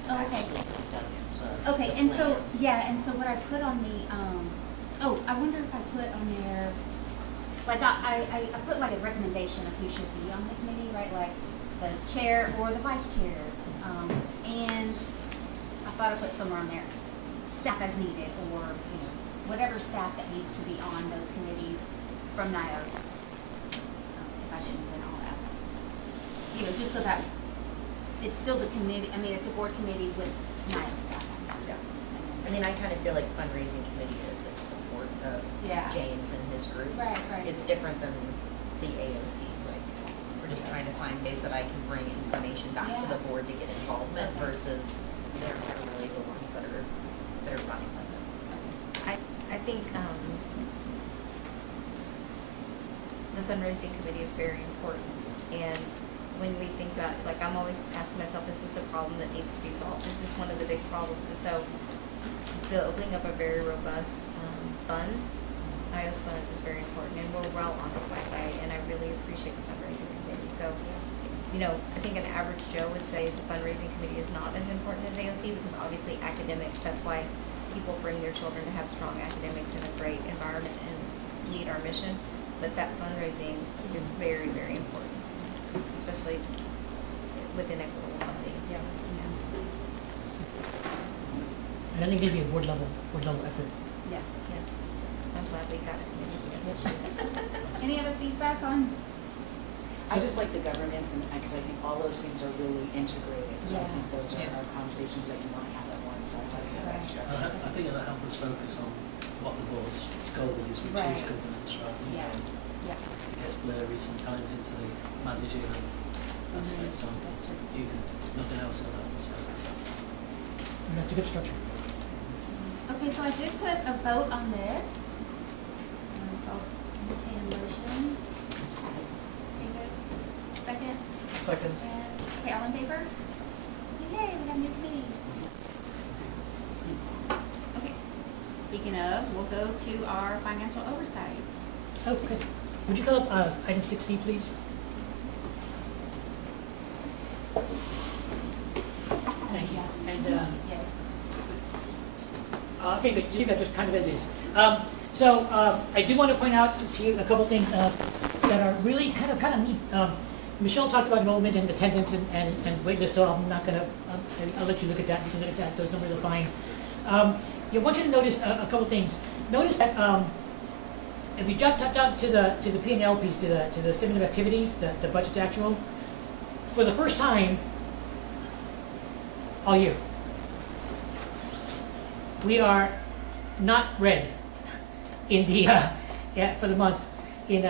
Oh, okay. actually does. Okay, the and so, plans. yeah, and so what I put on the, oh, I wonder if I put on there, like, I put like a recommendation of who should be on the committee, right? Like, the chair or the vice chair, and I thought I put somewhere on there, staff as needed, or, you know, whatever staff that needs to be on those committees from NYOS. If I shouldn't have been all that. You know, just so that it's still the committee, I mean, it's a board committee with NYOS staff. Yeah. I mean, I kind of feel like fundraising committee is in support of Yeah. James and his group. Right, right. It's different than the AOC, like, we're just trying to find ways that I can bring information back to Yeah. the board to get involvement Okay. versus they're really the ones that are running with it. I think, the fundraising committee is very important, and when we think about, like, I'm always asking myself, is this a problem that needs to be solved? Is this one of the big problems? And so, building up a very robust, fund, NYOS fund is very important, and we're well on our way, and I really appreciate the fundraising committee, so, you know, I think an average Joe would say the fundraising committee is not as important as AOC, because obviously academics, that's why people bring their children to have strong academics in a great environment and meet our mission, but that fundraising is very, very important, especially within equitable funding. Yeah. And I think it'd be a board level effort. Yeah. Yeah. I'm glad we got it. Any other feedback on? I just like the governance, and, because I think all those things are really integrated, so I Yeah. think those Yeah. are conversations that you want to have at once, so I like how that's structured. I think it'll help us focus on what the board's goal is, which Right. is governance, rather than Yeah. Yeah. it gets blurry sometimes into the managerial aspect, so That's true. even nothing else will help us focus on. And that's a good structure. Okay, so I did put a vote on this. So I'll entertain a motion. Okay, good. Second? Second. And, okay, all in favor? Yay, we have new committees. Okay, speaking of, we'll go to our financial oversight. Oh, good. Would you call up, item 6C, please? Thank you. And, Yeah. okay, good, leave that just kind of as is. I do want to point out to you a couple things that are really kind of neat. Michelle talked about enrollment and attendance and wait list, so I'm not gonna, I'll let you look at that, you can look at that, those numbers are fine. I want you to notice a couple things. Notice that if you jump down to the P&L piece, to the statement of activities, the budget to actual, for the first time all year, we are not red in the for the month in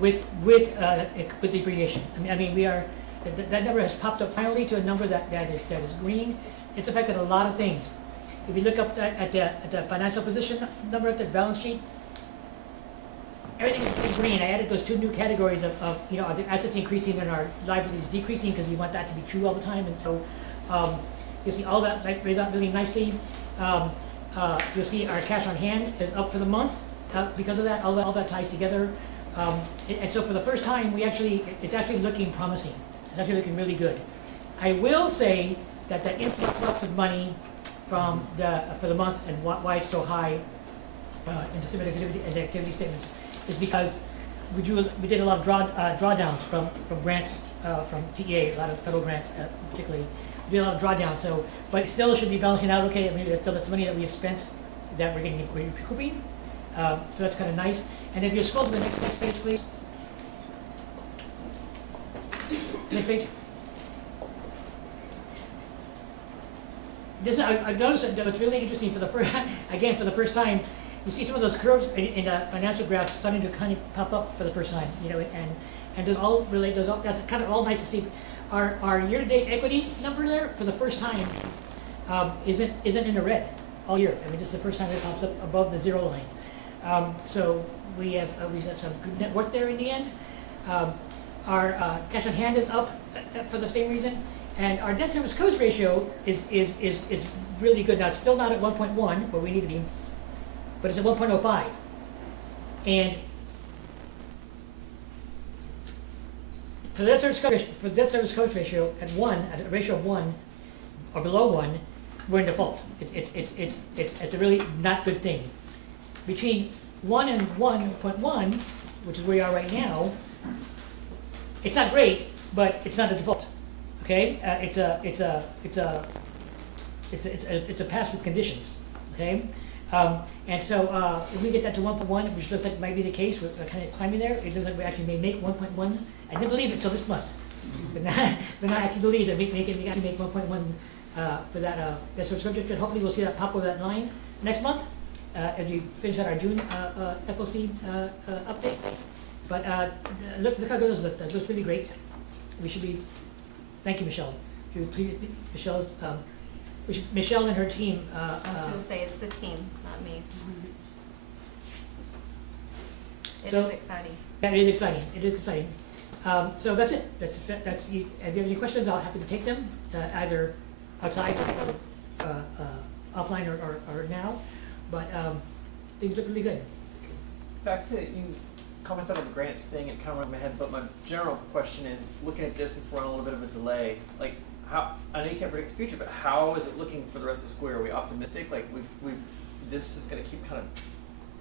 with the abbreviation. I mean we are that number has popped up finally to a number that is green. It's affected a lot of things. If you look up at the financial position number at the balance sheet, everything is green. I added those two new categories of you know, are the assets increasing and our liabilities decreasing, because we want that to be true all the time. And so you'll see all that raised up really nicely. You'll see our cash on hand is up for the month because of that. All that ties together. And so for the first time, it's actually looking promising. It's actually looking really good. I will say that the influx of money from for the month and why it's so high in the statement of activity statements is because we did a lot of drawdowns from grants from TEA, a lot of federal grants particularly. We did a lot of drawdowns, so but it still should be balancing out okay. I mean, still that's money that we have spent that we're recouping. So that's kind of nice. And if you scroll to the next page, please. Next page. I've noticed that what's really interesting for the first time, you see some of those curves in financial graphs starting to kind of pop up for the first time, you know, and those all relate. That's kind of all nice to see. Our year-to-date equity number there for the first time isn't in the red all year. I mean, this is the first time it pops up above the zero line. So we have some good net worth there in the end. Our cash on hand is up for the same reason. And our debt service coverage ratio is really good. Now, it's still not at 1.1 where we need to be, but it's at 1.05. And for debt service coverage ratio at a ratio of 1, or below 1, we're in default. It's a really not good thing. Between 1 and 1.1, which is where we are right now, it's not great, but it's not a default. Okay, it's a pass with conditions. Okay, and so if we get that to 1.1, which looks like might be the case, we're kind of climbing there. It looks like we actually may make 1.1. I didn't believe it until this month, but now I actually believe that we can actually make 1.1 for that sort of subject. And hopefully we'll see that pop over that line next month as we finish out our June FOC update. But look how good those look. That looks really great. We should be. Thank you, Michelle. Michelle and her team. I was gonna say, it's the team, not me. It So- is exciting. That is exciting. It is exciting. So that's it. That's. If you have any questions, I'll happy to take them either outside or offline or now. But things look really good. Back to, you commented on the grants thing, it kind of went in my head, but my general question is, looking at this, since we're on a little bit of a delay, like, how, I know you can't predict the future, but how is it looking for the rest of the school year? Are we optimistic? Like, this is gonna keep kind of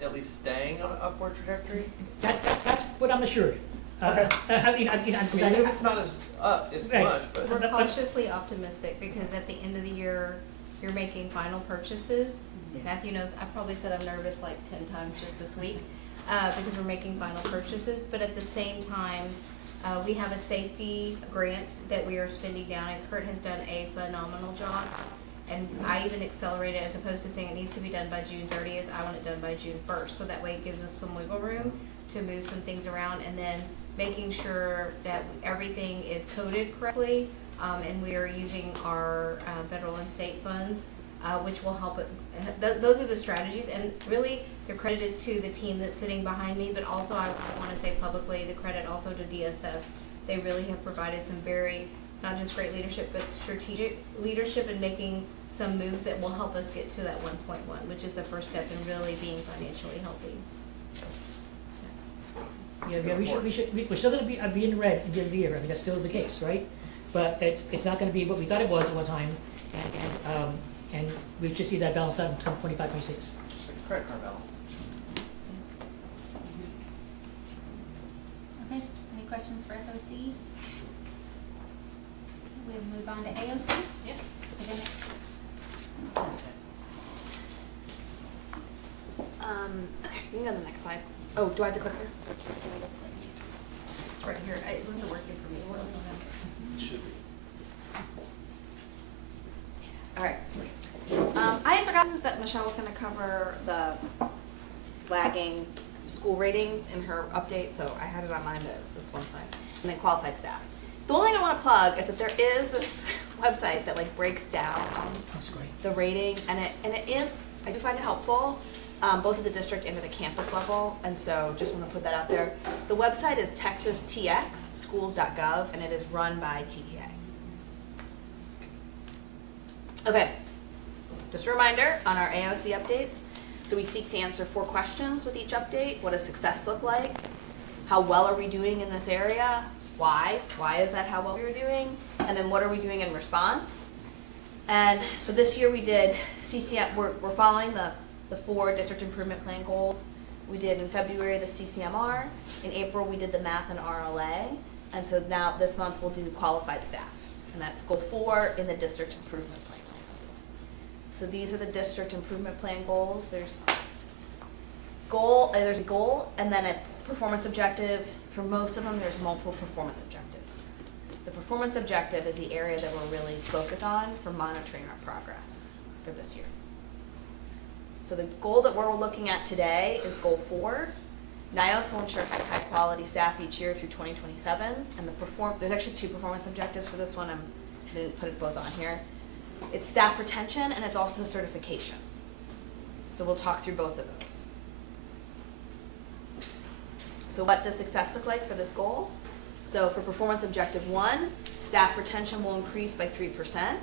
at least staying on an upward trajectory? That's what I'm assured. Okay. I mean, I mean, even if it's not as up as Right. much, but. We're cautiously optimistic because at the end of the year, you're making final purchases. Yeah. Matthew knows, I probably said I'm nervous like 10 times just this week, because we're making final purchases, but at the same time, we have a safety grant that we are spending down, and Kurt has done a phenomenal job. And I even accelerated, as opposed to saying it needs to be done by June 30th, I want it done by June 1st, so that way it gives us some wiggle room to move some things around, and then making sure that everything is coded correctly, and we are using our federal and state funds, which will help it. Those are the strategies, and really, the credit is to the team that's sitting behind me, but also I want to say publicly, the credit also to DSS. They really have provided some very, not just great leadership, but strategic leadership in making some moves that will help us get to that 1.1, which is the first step in really being financially healthy. Yeah, we're still gonna be in the red at the end of the year. I mean, that's still the case, right? But it's not gonna be what we thought it was at one time, and we should see that balance out in 25, 26. Just like a credit card balance. Okay, any questions for FOC? We'll move on to AOC. Yeah. Okay. Okay, you can go to the next slide. Oh, do I have the clicker? It's right here. It wasn't working for me, so. Should be. All right. I had forgotten that Michelle was gonna cover the lagging school ratings in her update, so I had it on mine, but that's one side. And then qualified staff. The only thing I wanna plug is that there is this website that like breaks down That's great. the rating, and it is, I do find it helpful, both at the district and at the campus level, and so just wanna put that out there. The website is texastxschools.gov, and it is run by TEA. Okay, just a reminder on our AOC updates. So we seek to answer 4 questions with each update. What does success look like? How well are we doing in this area? Why? Why is that how well we're doing? And then what are we doing in response? And so this year we did CCM, we're following the 4 district improvement plan goals. We did in February the CCMR. In April we did the math and RLA. And so now this month we'll do qualified staff. And that's goal 4 in the district improvement plan. So these are the district improvement plan goals. There's a goal and then a performance objective. For most of them, there's multiple performance objectives. The performance objective is the area that we're really focused on for monitoring our progress for this year. So the goal that we're looking at today is goal 4. NYOS will ensure high quality staff each year through 2027. And there's actually 2 performance objectives for this one. I didn't put it both on here. It's staff retention, and it's also certification. So we'll talk through both of those. So what does success look like for this goal? So for performance objective 1, staff retention will increase by 3%.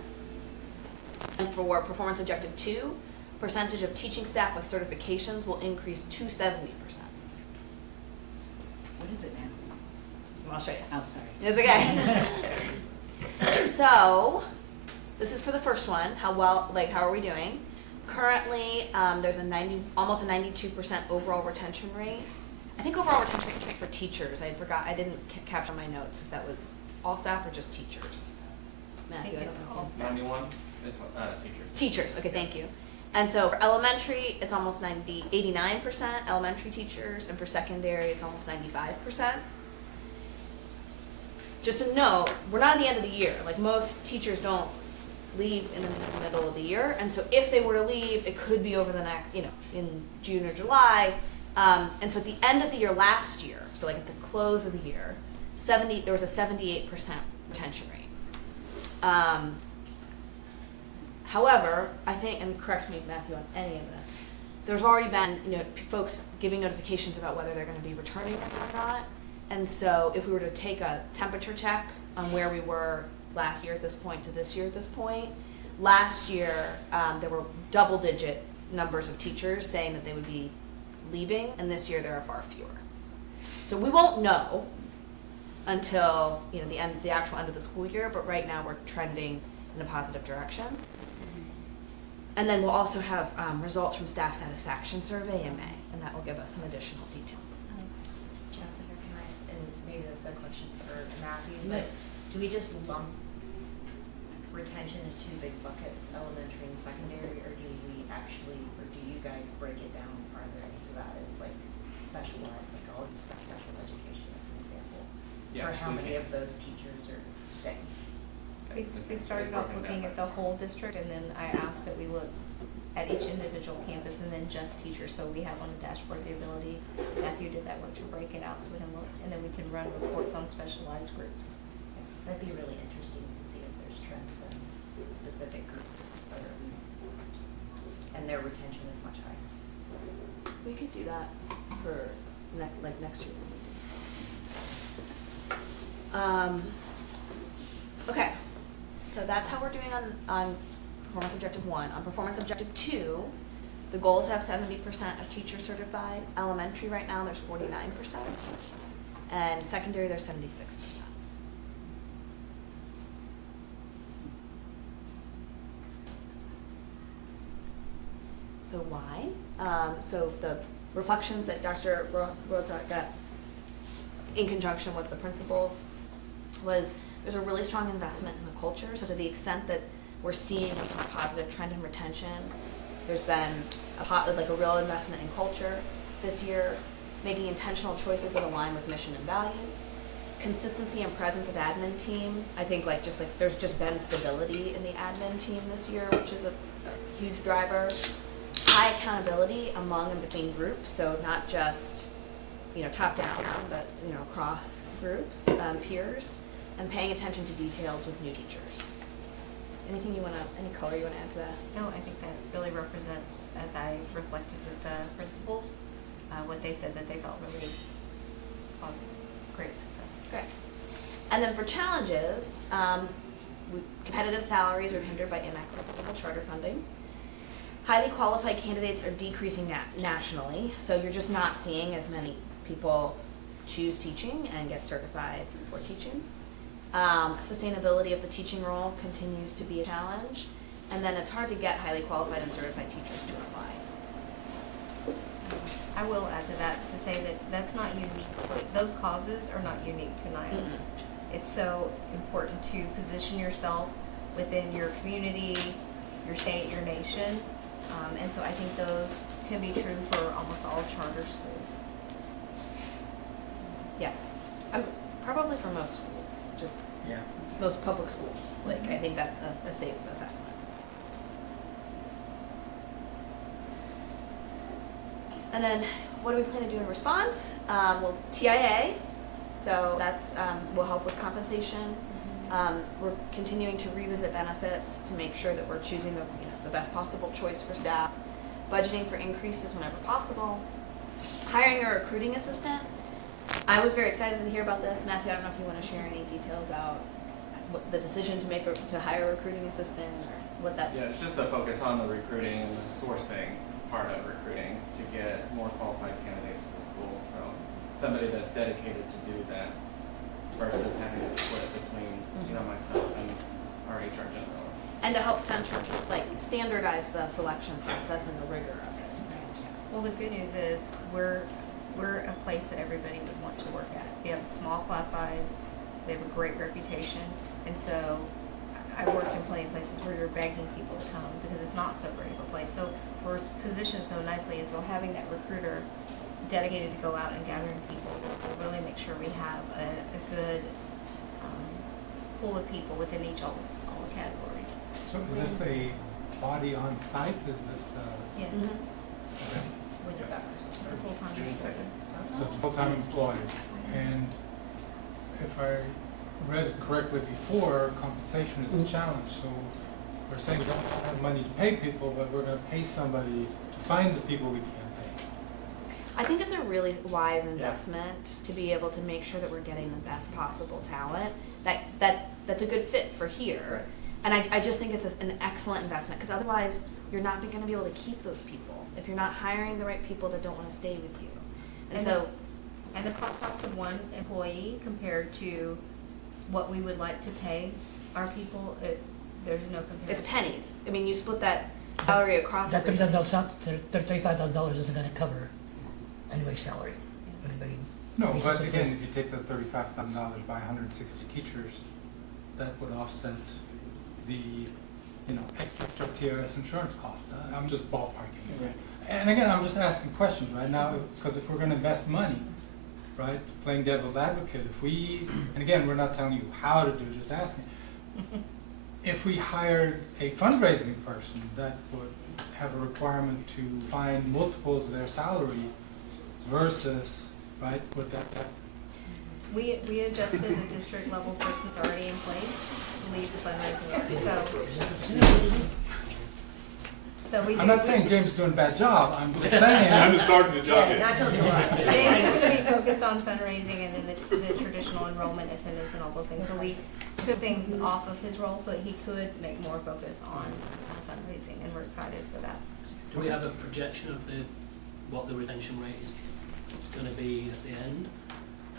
And for performance objective 2, percentage of teaching staff with certifications will increase to 70%. What is it now? I'll show you. Oh, sorry. It's okay. So, this is for the first one, how are we doing? Currently, there's almost a 92% overall retention rate. I think overall retention rate for teachers, I didn't capture my notes if that was all staff or just teachers. Matthew, I don't it's know. all staff. 91, it's teachers. Teachers, okay, thank you. And so for elementary, it's almost 89% elementary teachers, and for secondary, it's almost 95%. Just to note, we're not at the end of the year. Like, most teachers don't leave in the middle of the year, and so if they were to leave, it could be over the next, in June or July. And so at the end of the year last year, so like at the close of the year, there was a 78% retention rate. However, I think, and correct me, Matthew, on any of this, there's already been, folks giving notifications about whether they're going to be returning or not. And so if we were to take a temperature check on where we were last year at this point to this year at this point, last year there were double-digit numbers of teachers saying that they would be leaving, and this year there are far fewer. So we won't know until the actual end of the school year, but right now we're trending in a positive direction. And then we'll also have results from staff satisfaction survey in May, and that will give us some additional detail. Jessica, can I, and maybe this is a question for Matthew, but do we just lump retention in two big buckets, elementary and secondary, or do you guys break it down farther into that as like specialized, like I'll use special education as an example, Yeah, for how we many can. of those teachers are staying? We started off looking at the whole district, and then I asked that we look at each individual campus and then just teachers, so we have on the dashboard the ability, Matthew did that work to break it out so we can look, and then we can run reports on specialized groups. That'd be really interesting to see if there's trends in specific groups that are, and their retention is much higher. We could do that for next year. Okay, so that's how we're doing on performance objective 1. On performance objective 2, the goal is to have 70% of teachers certified. Elementary right now there's 49%, and secondary there's 76%. So why? So the reflections that Dr. Rozak got in conjunction with the principals was there's a really strong investment in the culture. So to the extent that we're seeing a positive trend in retention, there's been a real investment in culture this year, making intentional choices that align with mission and values. Consistency and presence of admin team. I think there's just been stability in the admin team this year, which is a huge driver. High accountability among and between groups, so not just top down, but across groups, peers, and paying attention to details with new teachers. Any color you want to add to that? No, I think that really represents, as I reflected with the principals, what they said that they felt really positive, great success. Great. And then for challenges, competitive salaries are hindered by inequitable charter funding. Highly qualified candidates are decreasing nationally, so you're just not seeing as many people choose teaching and get certified for teaching. Sustainability of the teaching role continues to be a challenge, and then it's hard to get highly qualified and certified teachers to apply. I will add to that to say that that's not unique, those causes are not unique to NYOS. It's so important to position yourself within your community, your state, your nation, and so I think those can be true for almost all charter schools. Yes, probably for most schools, just Yeah. most public schools. I think that's a safe assessment. And then, what do we plan to do in response? Well, TIA, so that's will help with compensation. We're continuing to revisit benefits to make sure that we're choosing the best possible choice for staff. Budgeting for increases whenever possible. Hiring a recruiting assistant. I was very excited to hear about this. Matthew, I don't know if you want to share any details about the decision to hire a recruiting assistant or what that. Yeah, it's just the focus on the recruiting and the sourcing part of recruiting to get more qualified candidates to the school. So somebody that's dedicated to do that versus having to split between myself and our HR generalist. and to help standardize the selection process and the rigor of it. Well, the good news is we're a place that everybody would want to work at. We have a small class size, we have a great reputation, and so I worked in plenty of places where you're begging people to come because it's not so great of a place. So we're positioned so nicely, and so having that recruiter dedicated to go out and gathering people will really make sure we have a good pool of people within all the categories. So is this a body on site? Is this, Yes. okay. When does that person It's a start? full-time June employee. 2nd. So it's a full-time employee, and if I read it correctly before, compensation is a challenge, so we're saying we don't have money to pay people, but we're gonna pay somebody to find the people we can't pay. I think it's a really wise investment to be able to make sure that we're getting the best possible talent that's a good fit for here. And I just think it's an excellent investment, because otherwise you're not going to be able to keep those people if you're not hiring the right people that don't want to stay with you. And the cost of one employee compared to what we would like to pay our people, there's no comparison. It's pennies. I mean, you split that salary across That everything. $35,000 isn't gonna cover anybody's salary. Anybody? No, Reasons but of again, growth. if you take the $35,000 by 160 teachers, that would offset the, extra TRS insurance costs. I'm just ballparking it, right? And again, I'm just asking questions right now, because if we're gonna invest money, right, playing devil's advocate, and again, we're not telling you how to do it, just asking. If we hired a fundraising person, that would have a requirement to find multiples of their salary versus, right, would that We adjusted the district level person's already in place to lead the fundraising effort, so we do. I'm not saying James is doing a bad job, I'm just saying. I'm just starting the job Yeah, yet. not till July. James is gonna be focused on fundraising and then the traditional enrollment, attendance, and all those things. So we took things off of his role so that he could make more focus on fundraising, and we're excited for that. Do we have a projection of what the retention rate is gonna be at the end?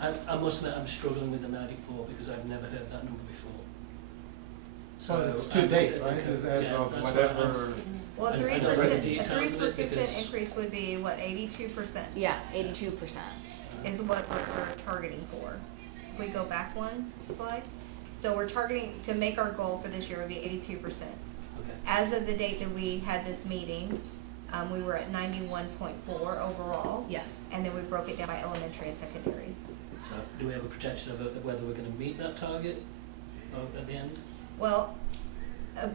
I must admit, I'm struggling with the 94 because I've never heard that number before. So it's to date, right, as yeah, of that's whatever. Well, I a don't know the details of it 3% because- increase would be what, 82%? Yeah, 82%. Is what we're targeting for. If we go back one slide, so we're targeting, to make our goal for this year would be 82%. Okay. As of the date that we had this meeting, we were at 91.4 overall. Yes. And then we broke it down by elementary and secondary. So do we have a projection of whether we're gonna meet that target at the end? Well,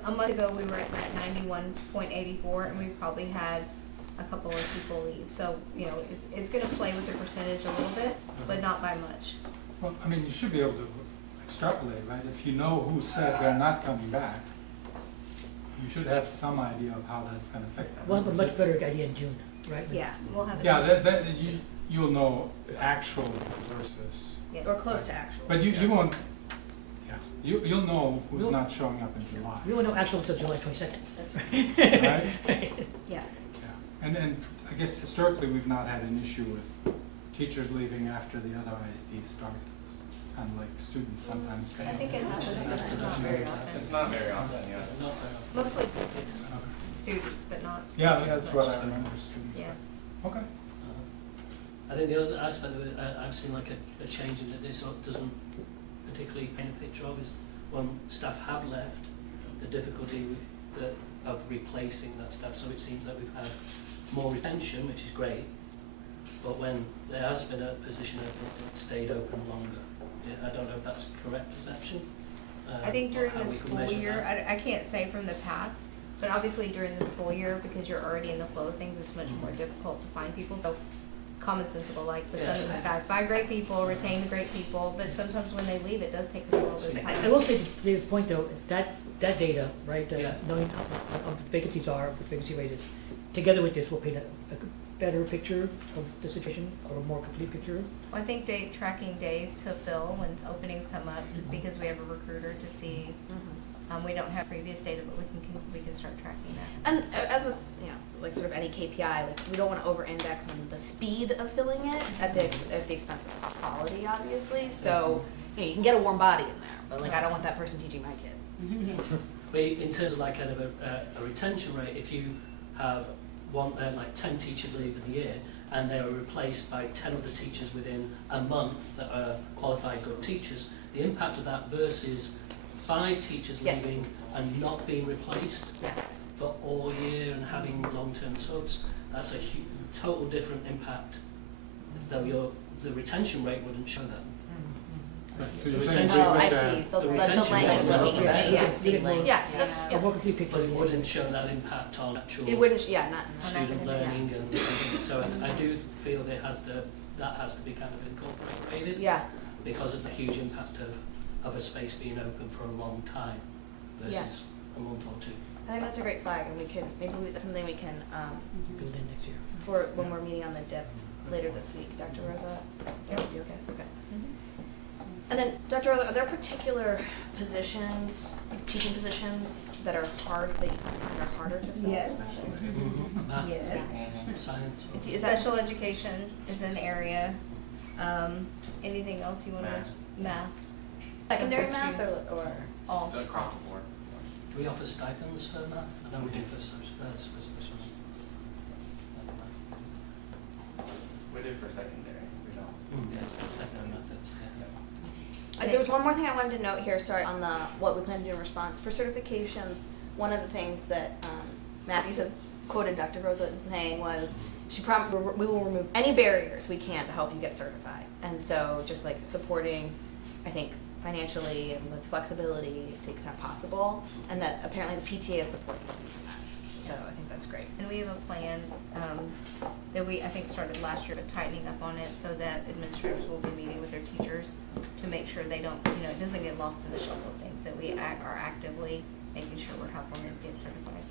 a month ago, we were at 91.84, and we probably had a couple of people leave. So, it's gonna play with the percentage a little bit, but not by much. Well, I mean, you should be able to extrapolate, right? If you know who said they're not coming back, you should have some idea of how that's gonna affect them. We'll have a much better idea in June, right? Yeah. We'll have it. Yeah, you'll know actual versus, Yes. Or close to actual. but you won't, you'll know who's not showing up in July, We won't know actual until July 22nd. That's right. right? Yeah. Yeah, and I guess historically, we've not had an issue with teachers leaving after the other ISDs start, kind of like students sometimes fail. I think it happens, but it's not very often. It's not very often, yeah. Not very often. Mostly Okay. students, but not. Yeah, teachers that's as what much. I remember, students. Yeah. Okay. I think the other aspect of it, I've seen like a change in that this doesn't particularly paint a picture of is when staff have left, the difficulty of replacing that staff. So it seems that we've had more retention, which is great, but when there has been a position open, it's stayed open longer. I don't know if that's a correct perception. I think or during how the we can school measure year, that. I can't say from the past, but obviously during the school year, because you're already in the flow of things, it's much more difficult to find people. So commonsensical, like the sun in the sky, find great people, retain the great people, but sometimes when they leave, it does take us a little bit of time. I will say to David's point though, that data, right, Yeah. knowing how the vacancies are, what the vacancy rate is, together with this will paint a better picture of the situation, or a more complete picture. Well, I think tracking days to fill when openings come up, because we have a recruiter to see, we don't have previous data, but we can start tracking that. And as with, like sort of any KPI, like we don't want to over-index on the speed of filling it at the expense of quality, obviously. So you can get a warm body in there, but like I don't want that person teaching my kid. But in terms of like kind of a retention rate, if you have like 10 teachers leave in a year and they are replaced by 10 other teachers within a month that are qualified good teachers, the impact of that versus 5 teachers Yes. leaving and not being replaced Yes. for all year and having long-term subs, that's a total different impact, though the retention rate wouldn't show that. Right, so The you're saying retention- Oh, I with see, the retention length, rate looking would at it, be- yeah, you get more- yeah, that's, A yeah. more complete picture. But it wouldn't show that impact on actual It wouldn't, yeah, not. student learning and things. So I do feel that that has to be kind of incorporated Yeah, because of the huge impact of a space being open for a long time versus a month or two. I think that's a great flag, and that's something we can, Build in next year. for when we're meeting on the dip later this week, Dr. Rosa, that would be okay, okay. And then, Dr. Rosa, are there particular positions, teaching positions that are hard, that are harder to fill? Yes. Math, Yes. science. Is that Special education is an area. Anything else you want to? Math. secondary math or all? Across the board. Do we offer stipends for math? I know we do for special. We do for secondary, we don't. Yes, the secondary methods. Yeah. There was one more thing I wanted to note here, sorry, on the, what we plan to do in response. For certifications, one of the things that Matthew said, quoted Dr. Rosa saying was, we will remove any barriers we can to help you get certified. And so just like supporting, I think, financially and with flexibility to the extent possible, and that apparently the PTA is supporting that. So I think that's great. And we have a plan, that we, I think, started last year, but tightening up on it so that administrators will be meeting with their teachers to make sure they don't, it doesn't get lost in the shuffle of things, that we are actively making sure we're helping them get certified.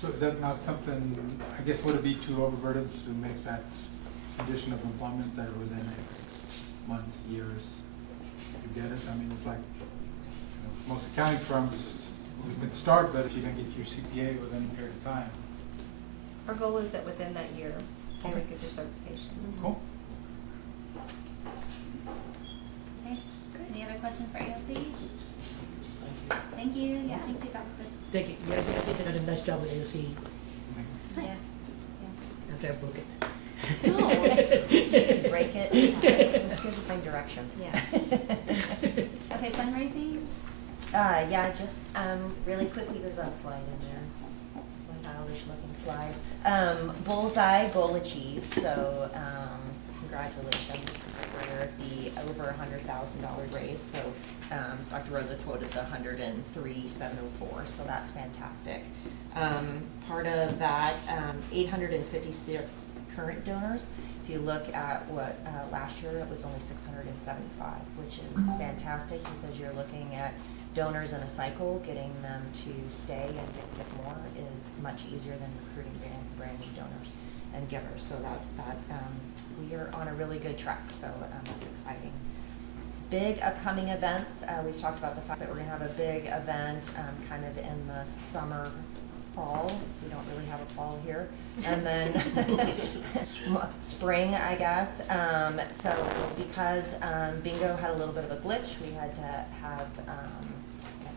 So is that not something, I guess, would it be too overburdened to make that condition of employment that within X months, years, you get it? I mean, it's like, most accounting firms, you can start, but if you don't get your CPA within a period of time. Our goal is that within that year, they would get their certification. Cool. Okay, any other questions for AOC? Thank you, yeah, thank you, that was good. Thank you. Yeah, I think they did a nice job with AOC Yes. after I broke it. No, you didn't break it. It was good to find direction. Yeah. Okay, fundraising? Yeah, just, really quickly, there's a slide in there, one childish looking slide. Bullseye, goal achieved, so, congratulations for the over $100,000 raise, so, Dr. Rosa quoted the 103,704, so that's fantastic. Part of that, 856 current donors. If you look at what, last year, it was only 675, which is fantastic, because as you're looking at donors in a cycle, getting them to stay and get more is much easier than recruiting brand new donors and givers. So that we are on a really good track. So that's exciting. Big upcoming events. We've talked about the fact that we're gonna have a big event kind of in the summer, fall. We don't really have a fall here. And then spring, I guess. So because bingo had a little bit of a glitch, we had to have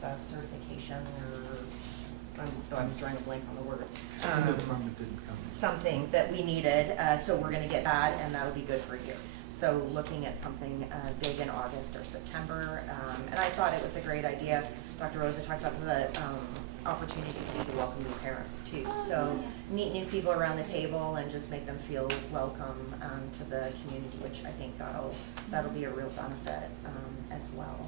a certification or I'm drawing a blank on the word. The department didn't come. Something that we needed, so we're gonna get that and that'll be good for you. So looking at something big in August or September, and I thought it was a great idea. Dr. Rosa talked about the opportunity to welcome new parents too. So meet new people around the table and just make them feel welcome to the community, which I think that'll be a real benefit as well.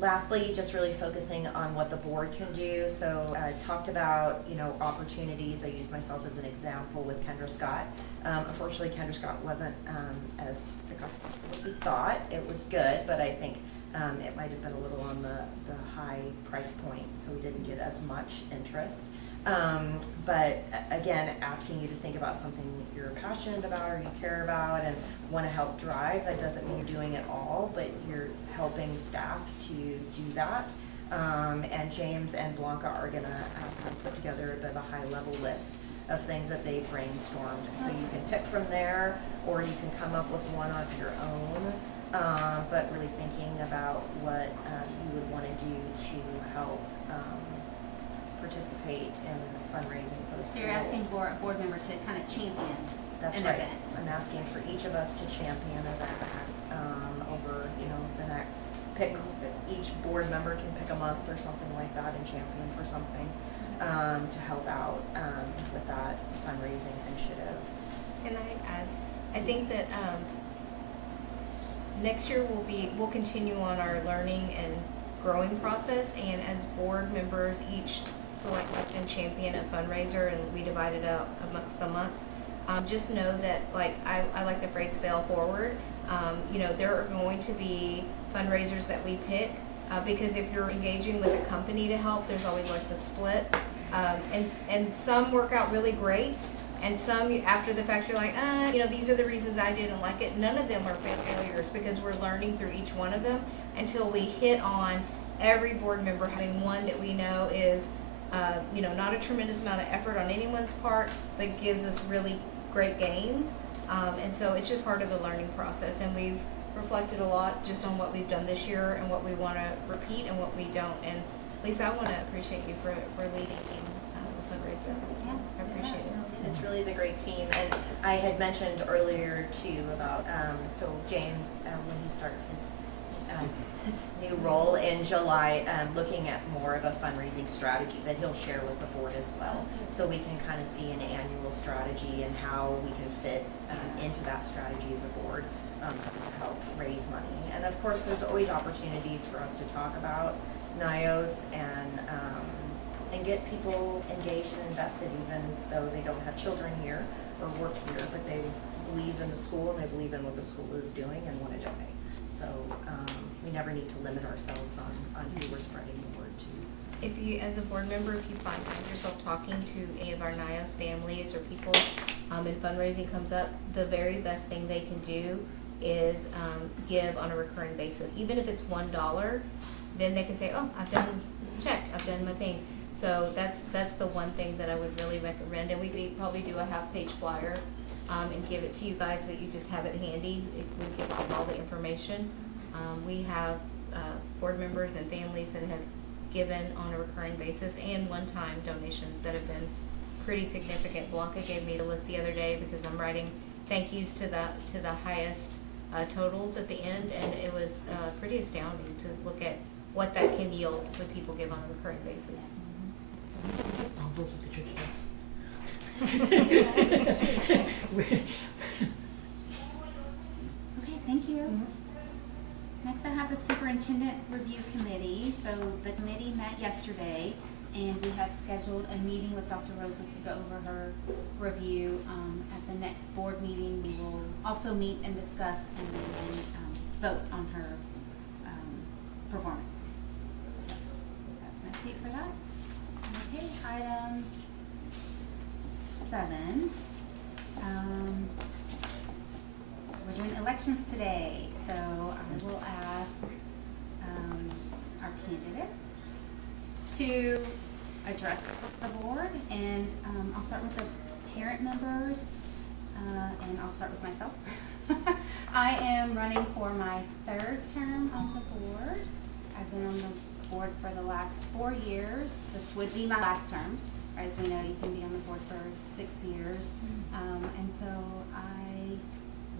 Lastly, just really focusing on what the board can do. So talked about, opportunities. I used myself as an example with Kendra Scott. Unfortunately, Kendra Scott wasn't as successful as we thought. It was good, but I think it might have been a little on the high price point, so we didn't get as much interest. But again, asking you to think about something you're passionate about or you care about and want to help drive. That doesn't mean you're doing it all, but you're helping staff to do that. And James and Blanca are gonna kind of put together a bit of a high-level list of things that they brainstormed. So you can pick from there, or you can come up with one of your own. But really thinking about what you would want to do to help participate in fundraising for the So school. you're asking for a board member to kind of champion That's an right. event. I'm asking for each of us to champion that over, the next pick. Each board member can pick a month or something like that and champion for something to help out with that fundraising initiative. Can I add, I think that, next year we'll continue on our learning and growing process, and as board members, each select and champion a fundraiser, and we divide it out amongst the months. Just know that, like, I like the phrase fail forward. There are going to be fundraisers that we pick, because if you're engaging with a company to help, there's always like the split. And some work out really great, and some after the fact you're like, these are the reasons I didn't like it. None of them are failures, because we're learning through each one of them until we hit on every board member having one that we know is, not a tremendous amount of effort on anyone's part, but gives us really great gains. And so it's just part of the learning process, and we've reflected a lot just on what we've done this year and what we want to repeat and what we don't. And Lisa, I want to appreciate you for leading the fundraiser. Yeah. I appreciate it. It's really the great team, and I had mentioned earlier too about, so James, when he starts his new role in July, looking at more of a fundraising strategy that he'll share with the board as well. So we can kind of see an annual strategy and how we can fit into that strategy as a board to help raise money. And of course, there's always opportunities for us to talk about NYOS and get people engaged and invested, even though they don't have children here or work here, but they believe in the school and they believe in what the school is doing and want to donate. So we never need to limit ourselves on who we're spreading the word to. If you, as a board member, if you find yourself talking to any of our NYOS families or people, and fundraising comes up, the very best thing they can do is give on a recurring basis. Even if it's $1, then they can say, oh, I've done my thing. So that's the one thing that I would really recommend. And we could probably do a half-page flyer and give it to you guys so that you just have it handy. If we give all the information. We have board members and families that have given on a recurring basis and one-time donations that have been pretty significant. Blanca gave me the list the other day because I'm writing thank yous to the highest totals at the end, and it was pretty astounding to look at what that can yield when people give on a recurring basis. All votes at the church does. Okay, thank you. Next I have the superintendent review committee. So the committee met yesterday, and we have scheduled a meeting with Dr. Rosas to go over her review. At the next board meeting, we will also meet and discuss and then vote on her performance. So that's my update for that. Okay, item 7. We're doing elections today, so I will ask our candidates to address the board, and I'll start with the parent members, and I'll start with myself. I am running for my 3rd term on the board. I've been on the board for the last 4 years. This would be my last term. As we know, you can be on the board for 6 years. And so I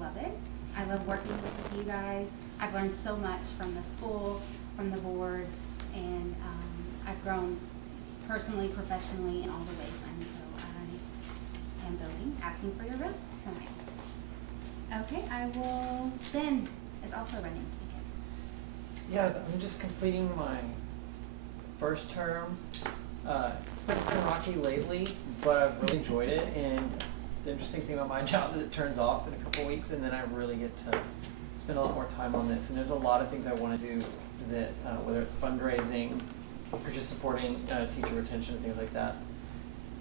love it. I love working with you guys. I've learned so much from the school, from the board, and I've grown personally, professionally, in all the ways. And so I am asking for your vote tonight. Okay, Ben is also running. Yeah, I'm just completing my 1st term. It's been kind of rocky lately, but I've really enjoyed it. And the interesting thing about my job is it turns off in a couple weeks, and then I really get to spend a lot more time on this. And there's a lot of things I want to do that, whether it's fundraising or just supporting teacher retention and things like that.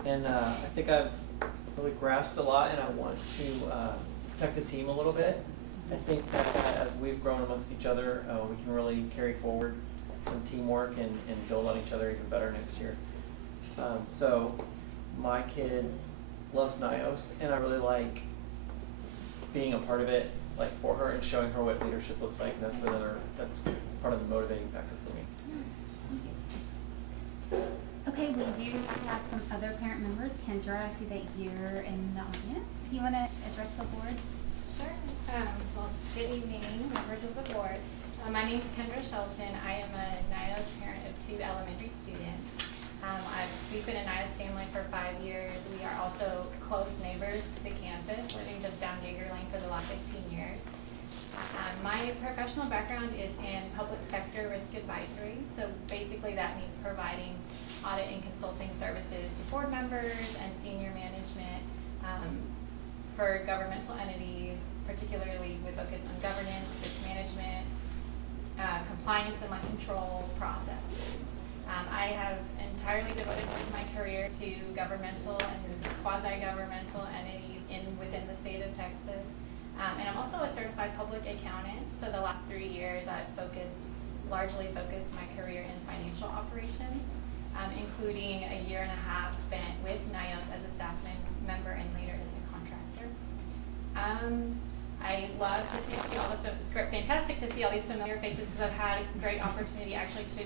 And I think I've really grasped a lot, and I want to protect the team a little bit. I think that as we've grown amongst each other, we can really carry forward some teamwork and build on each other even better next year. So my kid loves NYOS, and I really like being a part of it, like for her and showing her what leadership looks like. And that's part of the motivating factor for me. Okay, we do have some other parent members. Kendra, I see that you're in the audience. Do you want to address the board? Sure. Well, good evening, members of the board. My name is Kendra Shelton. I am a NYOS parent of 2 elementary students. We've been a NYOS family for 5 years. We are also close neighbors to the campus, living just down Gager Lane for the last 15 years. My professional background is in public sector risk advisory. So basically that means providing audit and consulting services to board members and senior management for governmental entities, particularly with focus on governance, risk management, compliance and control processes. I have entirely devoted my career to governmental and quasi-governmental entities within the state of Texas. And I'm also a certified public accountant, so the last 3 years I've largely focused my career in financial operations, including a 1.5 years spent with NYOS as a staff member and later as a contractor. I love to see all it's fantastic to see all these familiar faces because I've had a great opportunity actually to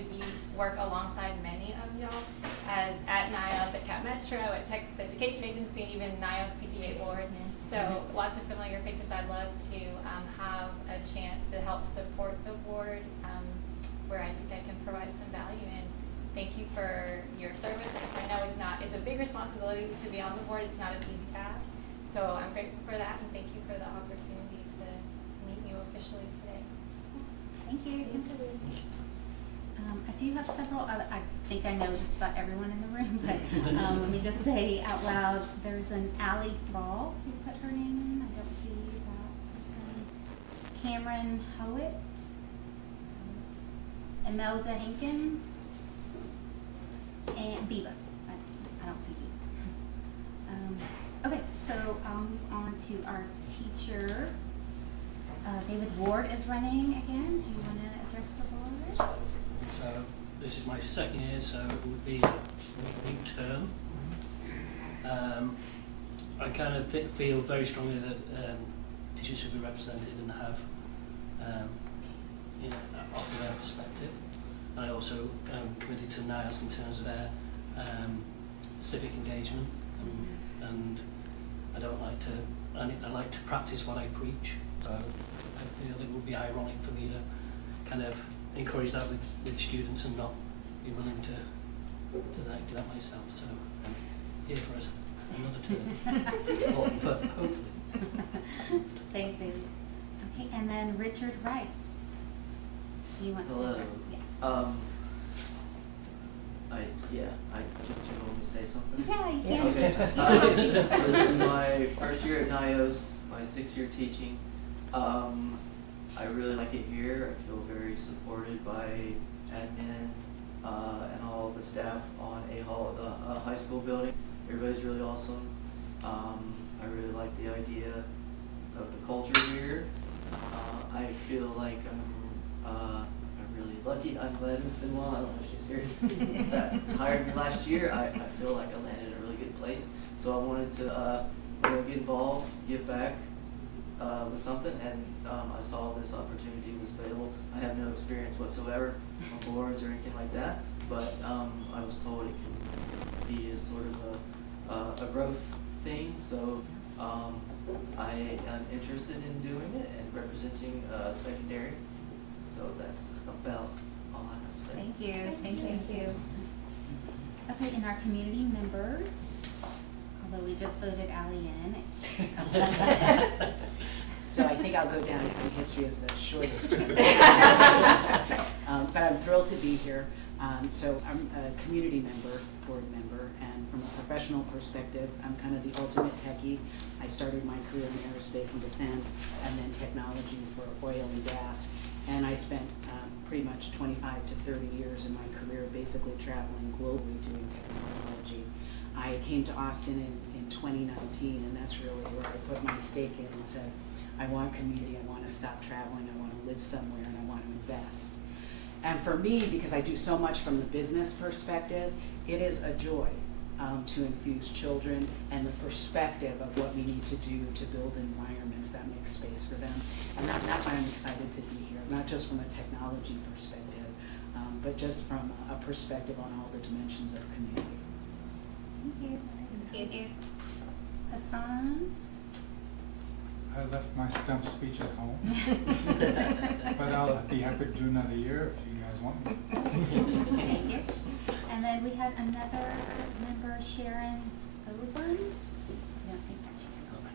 work alongside many of y'all at NYOS, at Cap Metro, at Texas Education Agency, and even NYOS PTA board. So lots of familiar faces. I'd love to have a chance to help support the board where I think I can provide some value. And thank you for your service. I know it's a big responsibility to be on the board. It's not an easy task. So I'm grateful for that, and thank you for the opportunity to meet you officially today. Thank you. I do have several other, I think I know just about everyone in the room, but let me just say out loud, there's an Allie Thrall who put her name in. I don't see that person. Cameron Howitt. Imelda Hankins. And Viva. I don't see Viva. Okay, so I'll move on to our teacher. David Ward is running again. Do you want to address the board? So this is my second year, so it would be a new term. I kind of feel very strongly that teachers should be represented and have, offer their perspective. And I also committed to NYOS in terms of their civic engagement, and I don't like to. I like to practice what I preach. So I feel it would be ironic for me to kind of encourage that with students and not be willing to do that myself. So I'm here for another term, or for hopefully. Thanks, David. Okay, and then Richard Rice. Do you want Hello. to address? Yeah. I can only say something. Yeah, you can. Okay. So this is my first year at NYOS, my 6th year teaching. I really like it here. I feel very supported by admin and all the staff on the high school building. Everybody's really awesome. I really like the idea of the culture here. I feel like I'm really lucky. I'm glad Ms. Benoit, I don't know if she's here, that hired me last year. I feel like I landed in a really good place. So I wanted to get involved, give back with something, and I saw this opportunity was available. I have no experience whatsoever on boards or anything like that, but I was told it can be a sort of a growth thing. So I am interested in doing it and representing secondary. So that's about all I have to say. Thank you. Thank you. Okay, and our community members, although we just voted Allie in. So I think I'll go down in history as the shortest term. But I'm thrilled to be here. So I'm a community member, board member, and from a professional perspective, I'm kind of the ultimate techie. I started my career in aerospace and defense, and then technology for oil and gas. And I spent pretty much 25 to 30 years in my career basically traveling globally doing technology. I came to Austin in 2019, and that's really where I put my stake in and said, I want community, I want to stop traveling, I want to live somewhere, and I want to invest. And for me, because I do so much from the business perspective, it is a joy to infuse children and the perspective of what we need to do to build environments that make space for them. And that's why I'm excited to be here, not just from a technology perspective, but just from a perspective on all the dimensions of community. Thank you. Hassan? I left my stump speech at home, but I'll be happy to do another year if you guys want me. Thank you. And then we had another member, Sharon Scobin. I don't think that she's close.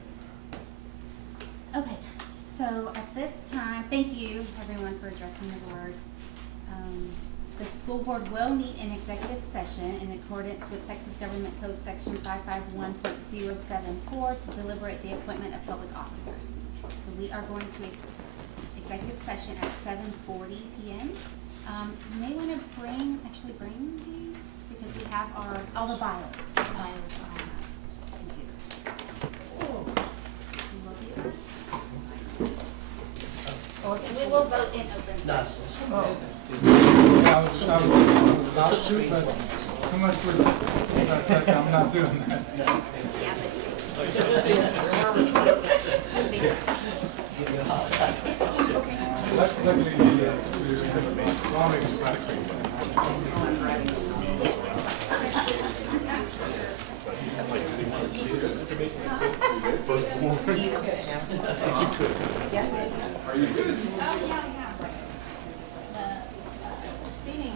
Okay, so at this time, thank you everyone for addressing the board. The school board will meet in executive session in accordance with Texas Government Code Section 551.074 to deliberate the appointment of public officers. So we are going to executive session at 7:40 p.m. You may want to bring these because we have all the bios. Thank you. We will vote in open No. session. I was about to, but too much resistance. I said I'm not doing that. Let's see Oh, yeah, yeah. The seating.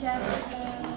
Jessica.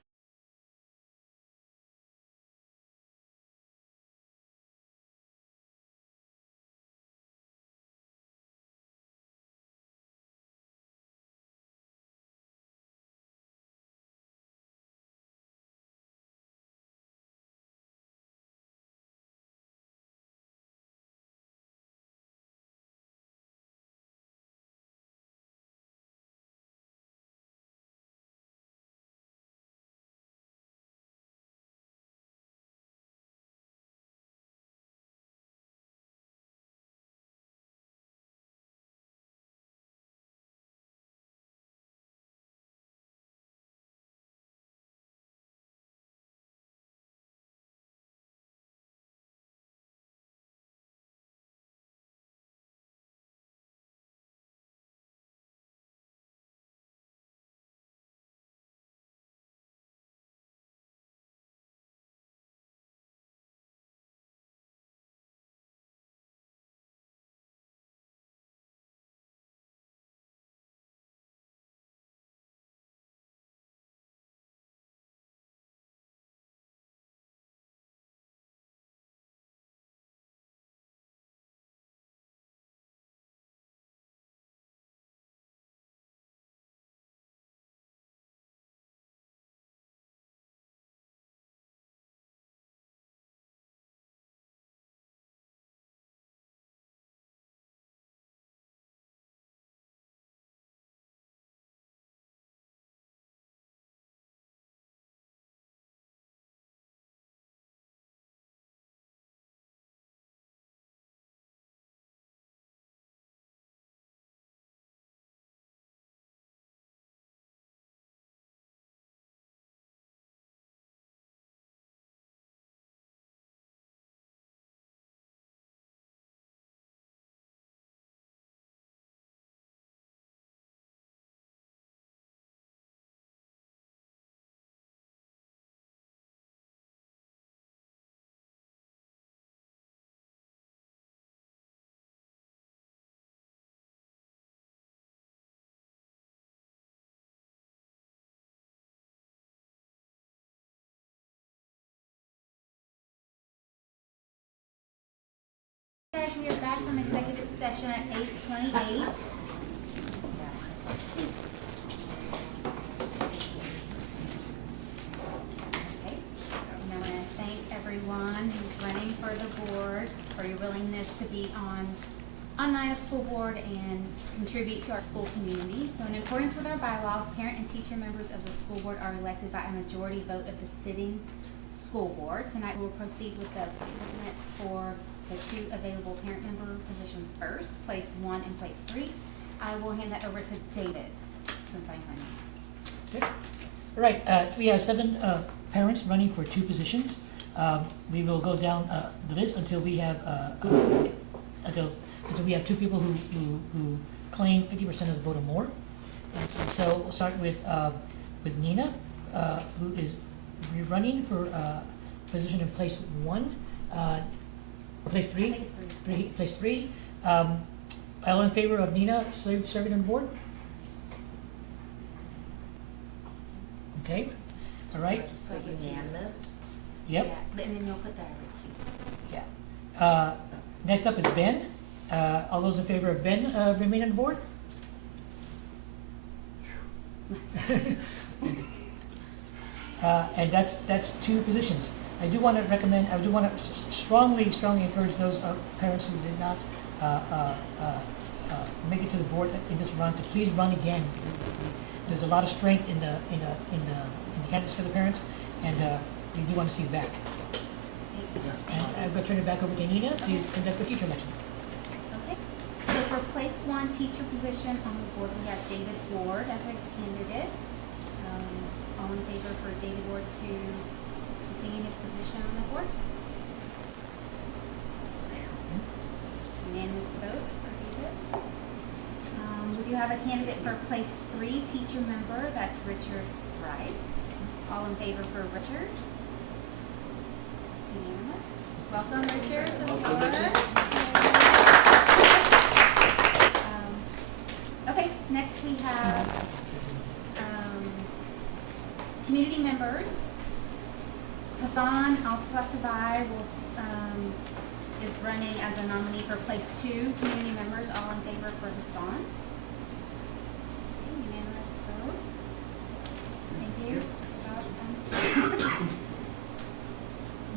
Guys, we are back from executive session at 8:28. Okay, and I want to thank everyone who's running for the board for your willingness to be on NYOS school board and contribute to our school community. So in accordance with our bylaws, parent and teacher members of the school board are elected by a majority vote of the sitting school board. Tonight we'll proceed with the appointments for the two available parent member positions first, place 1 and place 3. I will hand that over to David, since I'm running. Okay. All right, we have 7 parents running for 2 positions. We will go down the list until we have until we have 2 people who claim 50% of the vote or more. And so we'll start with Nina, who is running for position in place 1. Place 3? Place 3. All in favor of Nina serving on the board? Okay, all right. So unanimous? Yep. Yeah, and then you'll put that as a key. Yeah. Next up is Ben. All those in favor of Ben remain on the board? And that's 2 positions. I do want to strongly encourage those parents who did not make it to the board in this run to please run again. There's a lot of strength in the candidates for the parents, and we do want to see it back. And I'm going to turn it back over to Nina to conduct the teacher election. Okay, so for place 1 teacher position on the board, we have David Ward as a candidate. All in favor for David Ward to continue his position on the board? Unanimous vote for David. We do have a candidate for place 3 teacher member, that's Richard Rice. All in favor for Richard? That's unanimous. Welcome, Richard, to the board. Okay, next we have community members, Hassan Al-Tabai is running as a nominee for place 2. Community members, all in favor for Hassan? Okay, unanimous vote. Thank you. Good job, Hassan.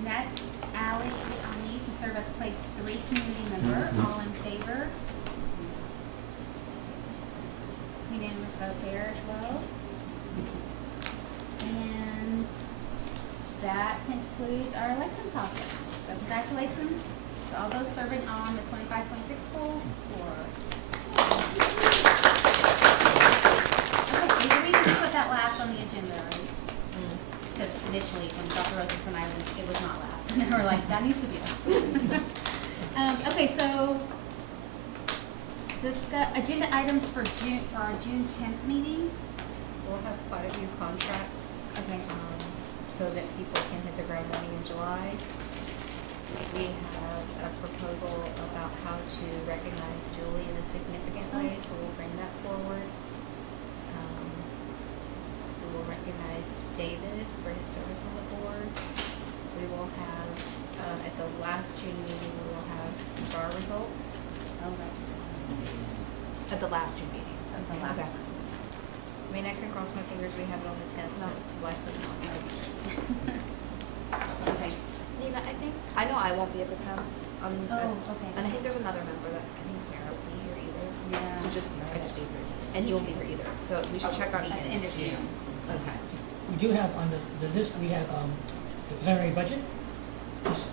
Next, Ali Ani to serve as place 3 community member, all in favor? Unanimous vote there as well. And that concludes our election process. So congratulations to all those serving on the 25-26 school board. Okay, the reason we put that last on the agenda, right? Because initially, when Dr. Rosas and I went, it was not last. And then we're like, that needs to be last. Okay, so discuss agenda items for our June 10th meeting. We'll have quite a few contracts, Okay. so that people can hit the ground running in July. We have a proposal about how to recognize Julie in a significant way, so we'll bring that forward. We will recognize David for his service on the board. We will have, at the last June meeting, we will have STAR results. Okay. At the last June meeting. Of the last Okay. one. I mean, I can cross my fingers we have it on the 10th, not last week. Okay. Nina, I know I won't be at the 10th. Okay. And I think there's another member that, I think Sarah will be here either. Yeah. So just, and you won't be here either, so we should check on At the end of June. Okay. We do have on the list, we have, the preliminary budget, just,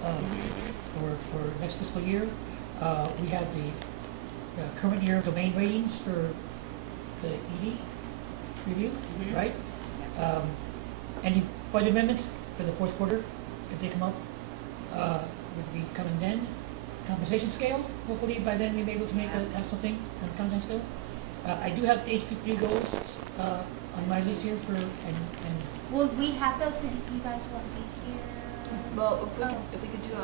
for next fiscal year. We have the current year domain ratings for the ED review, Mhm. right? Any budget amendments for the fourth quarter, if they come up, would be coming then. Compensation scale, hopefully by then we may be able to have something on the compensation scale. I do have the HP3 goals, on my list here for, and Will we have those since you guys won't be here? Well, if we could do,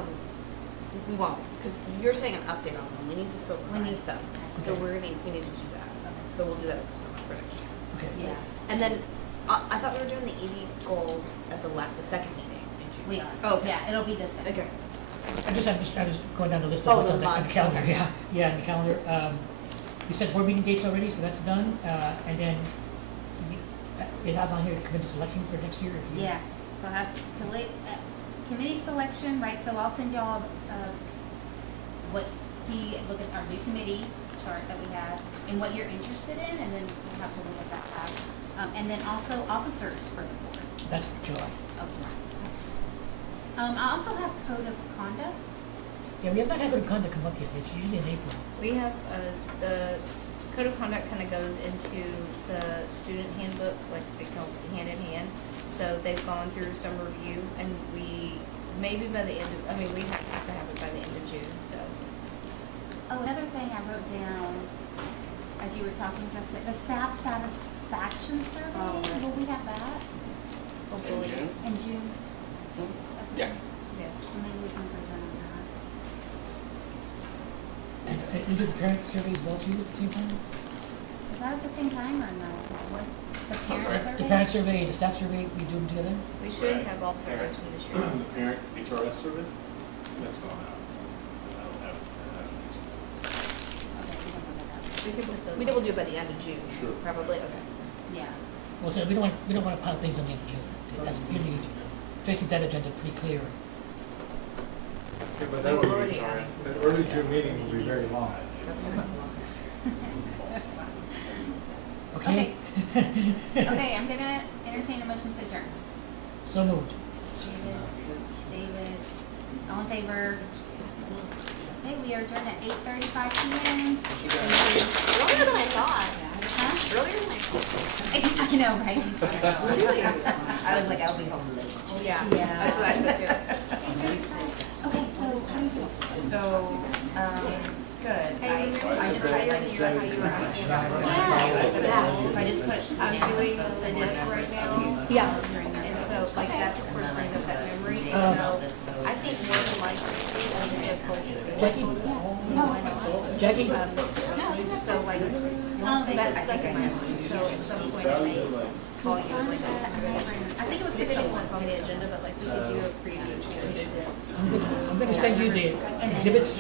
we won't, because you're saying an update on them, we need to still We need revise them. So Okay. we need to do that, but we'll do that for next year. okay. Yeah. And then, I thought we were doing the ED goals at the second meeting in June. We are. Oh, okay. Yeah, it'll be this Saturday. Okay. I was going down the list Oh, of what's the on the month. calendar, yeah, on the calendar. We set board meeting dates already, so that's done, and then we have on here committee selection for next year. If you- Yeah, so I have committee selection, right, so I'll send y'all, look at our new committee chart that we have and what you're interested in, and then we'll have to look at that tab. And then also officers for the board. That's July. Oh, July. I also have code of conduct. Yeah, we have not had good conduct come up yet, it's usually in April. We have, the code of conduct kind of goes into the student handbook, like they go hand in hand. So they've gone through some review, and we, maybe by the end of, I mean, we have to have it by the end of June, so. Oh, another thing I wrote down as you were talking, Jessica, the staff satisfaction survey, Oh, right. will we have that Hopefully. in June? Yeah. Yeah. So maybe we can present on that. And we do the parent survey as well too at the same time? Is that at the same time or no? What, the parent sorry? survey? The parent survey and the staff survey, we do them together? We should Right. have all surveys for this year. The parent HRS survey, that's gone out. I don't have an answer. Okay, we don't know that. We could put those. We will do it by the end of June. Sure. Probably, okay. Yeah. Well, so we don't want to pile things on the end of June. That's usually, try to keep that agenda pretty clear. Okay, but We that were would already be, adding the some early things, June yeah. meeting will be very long. That's enough. Okay? Okay, I'm gonna entertain a motion to adjourn. So moved. David, all in favor? Okay, we are adjourned at 8:35 p.m. Earlier than I thought. Huh? Earlier than I thought. I know, right? Really? I was like, I'll be home late. Yeah. Yeah. That's what I said too. Okay, so how do you feel? So, good. Hey, I just highlighted you how you were asking about. Yeah. So I just put. I'm doing the diff right now. Yeah. And so, like, that of course brings up that memory. And so, I think more than likely, I'm gonna get both. Jackie? Why not? Jackie? So like, that's like, so at some point, call you like I think it was 6 once on the agenda, but like we could do a preview. I'm gonna send you the exhibits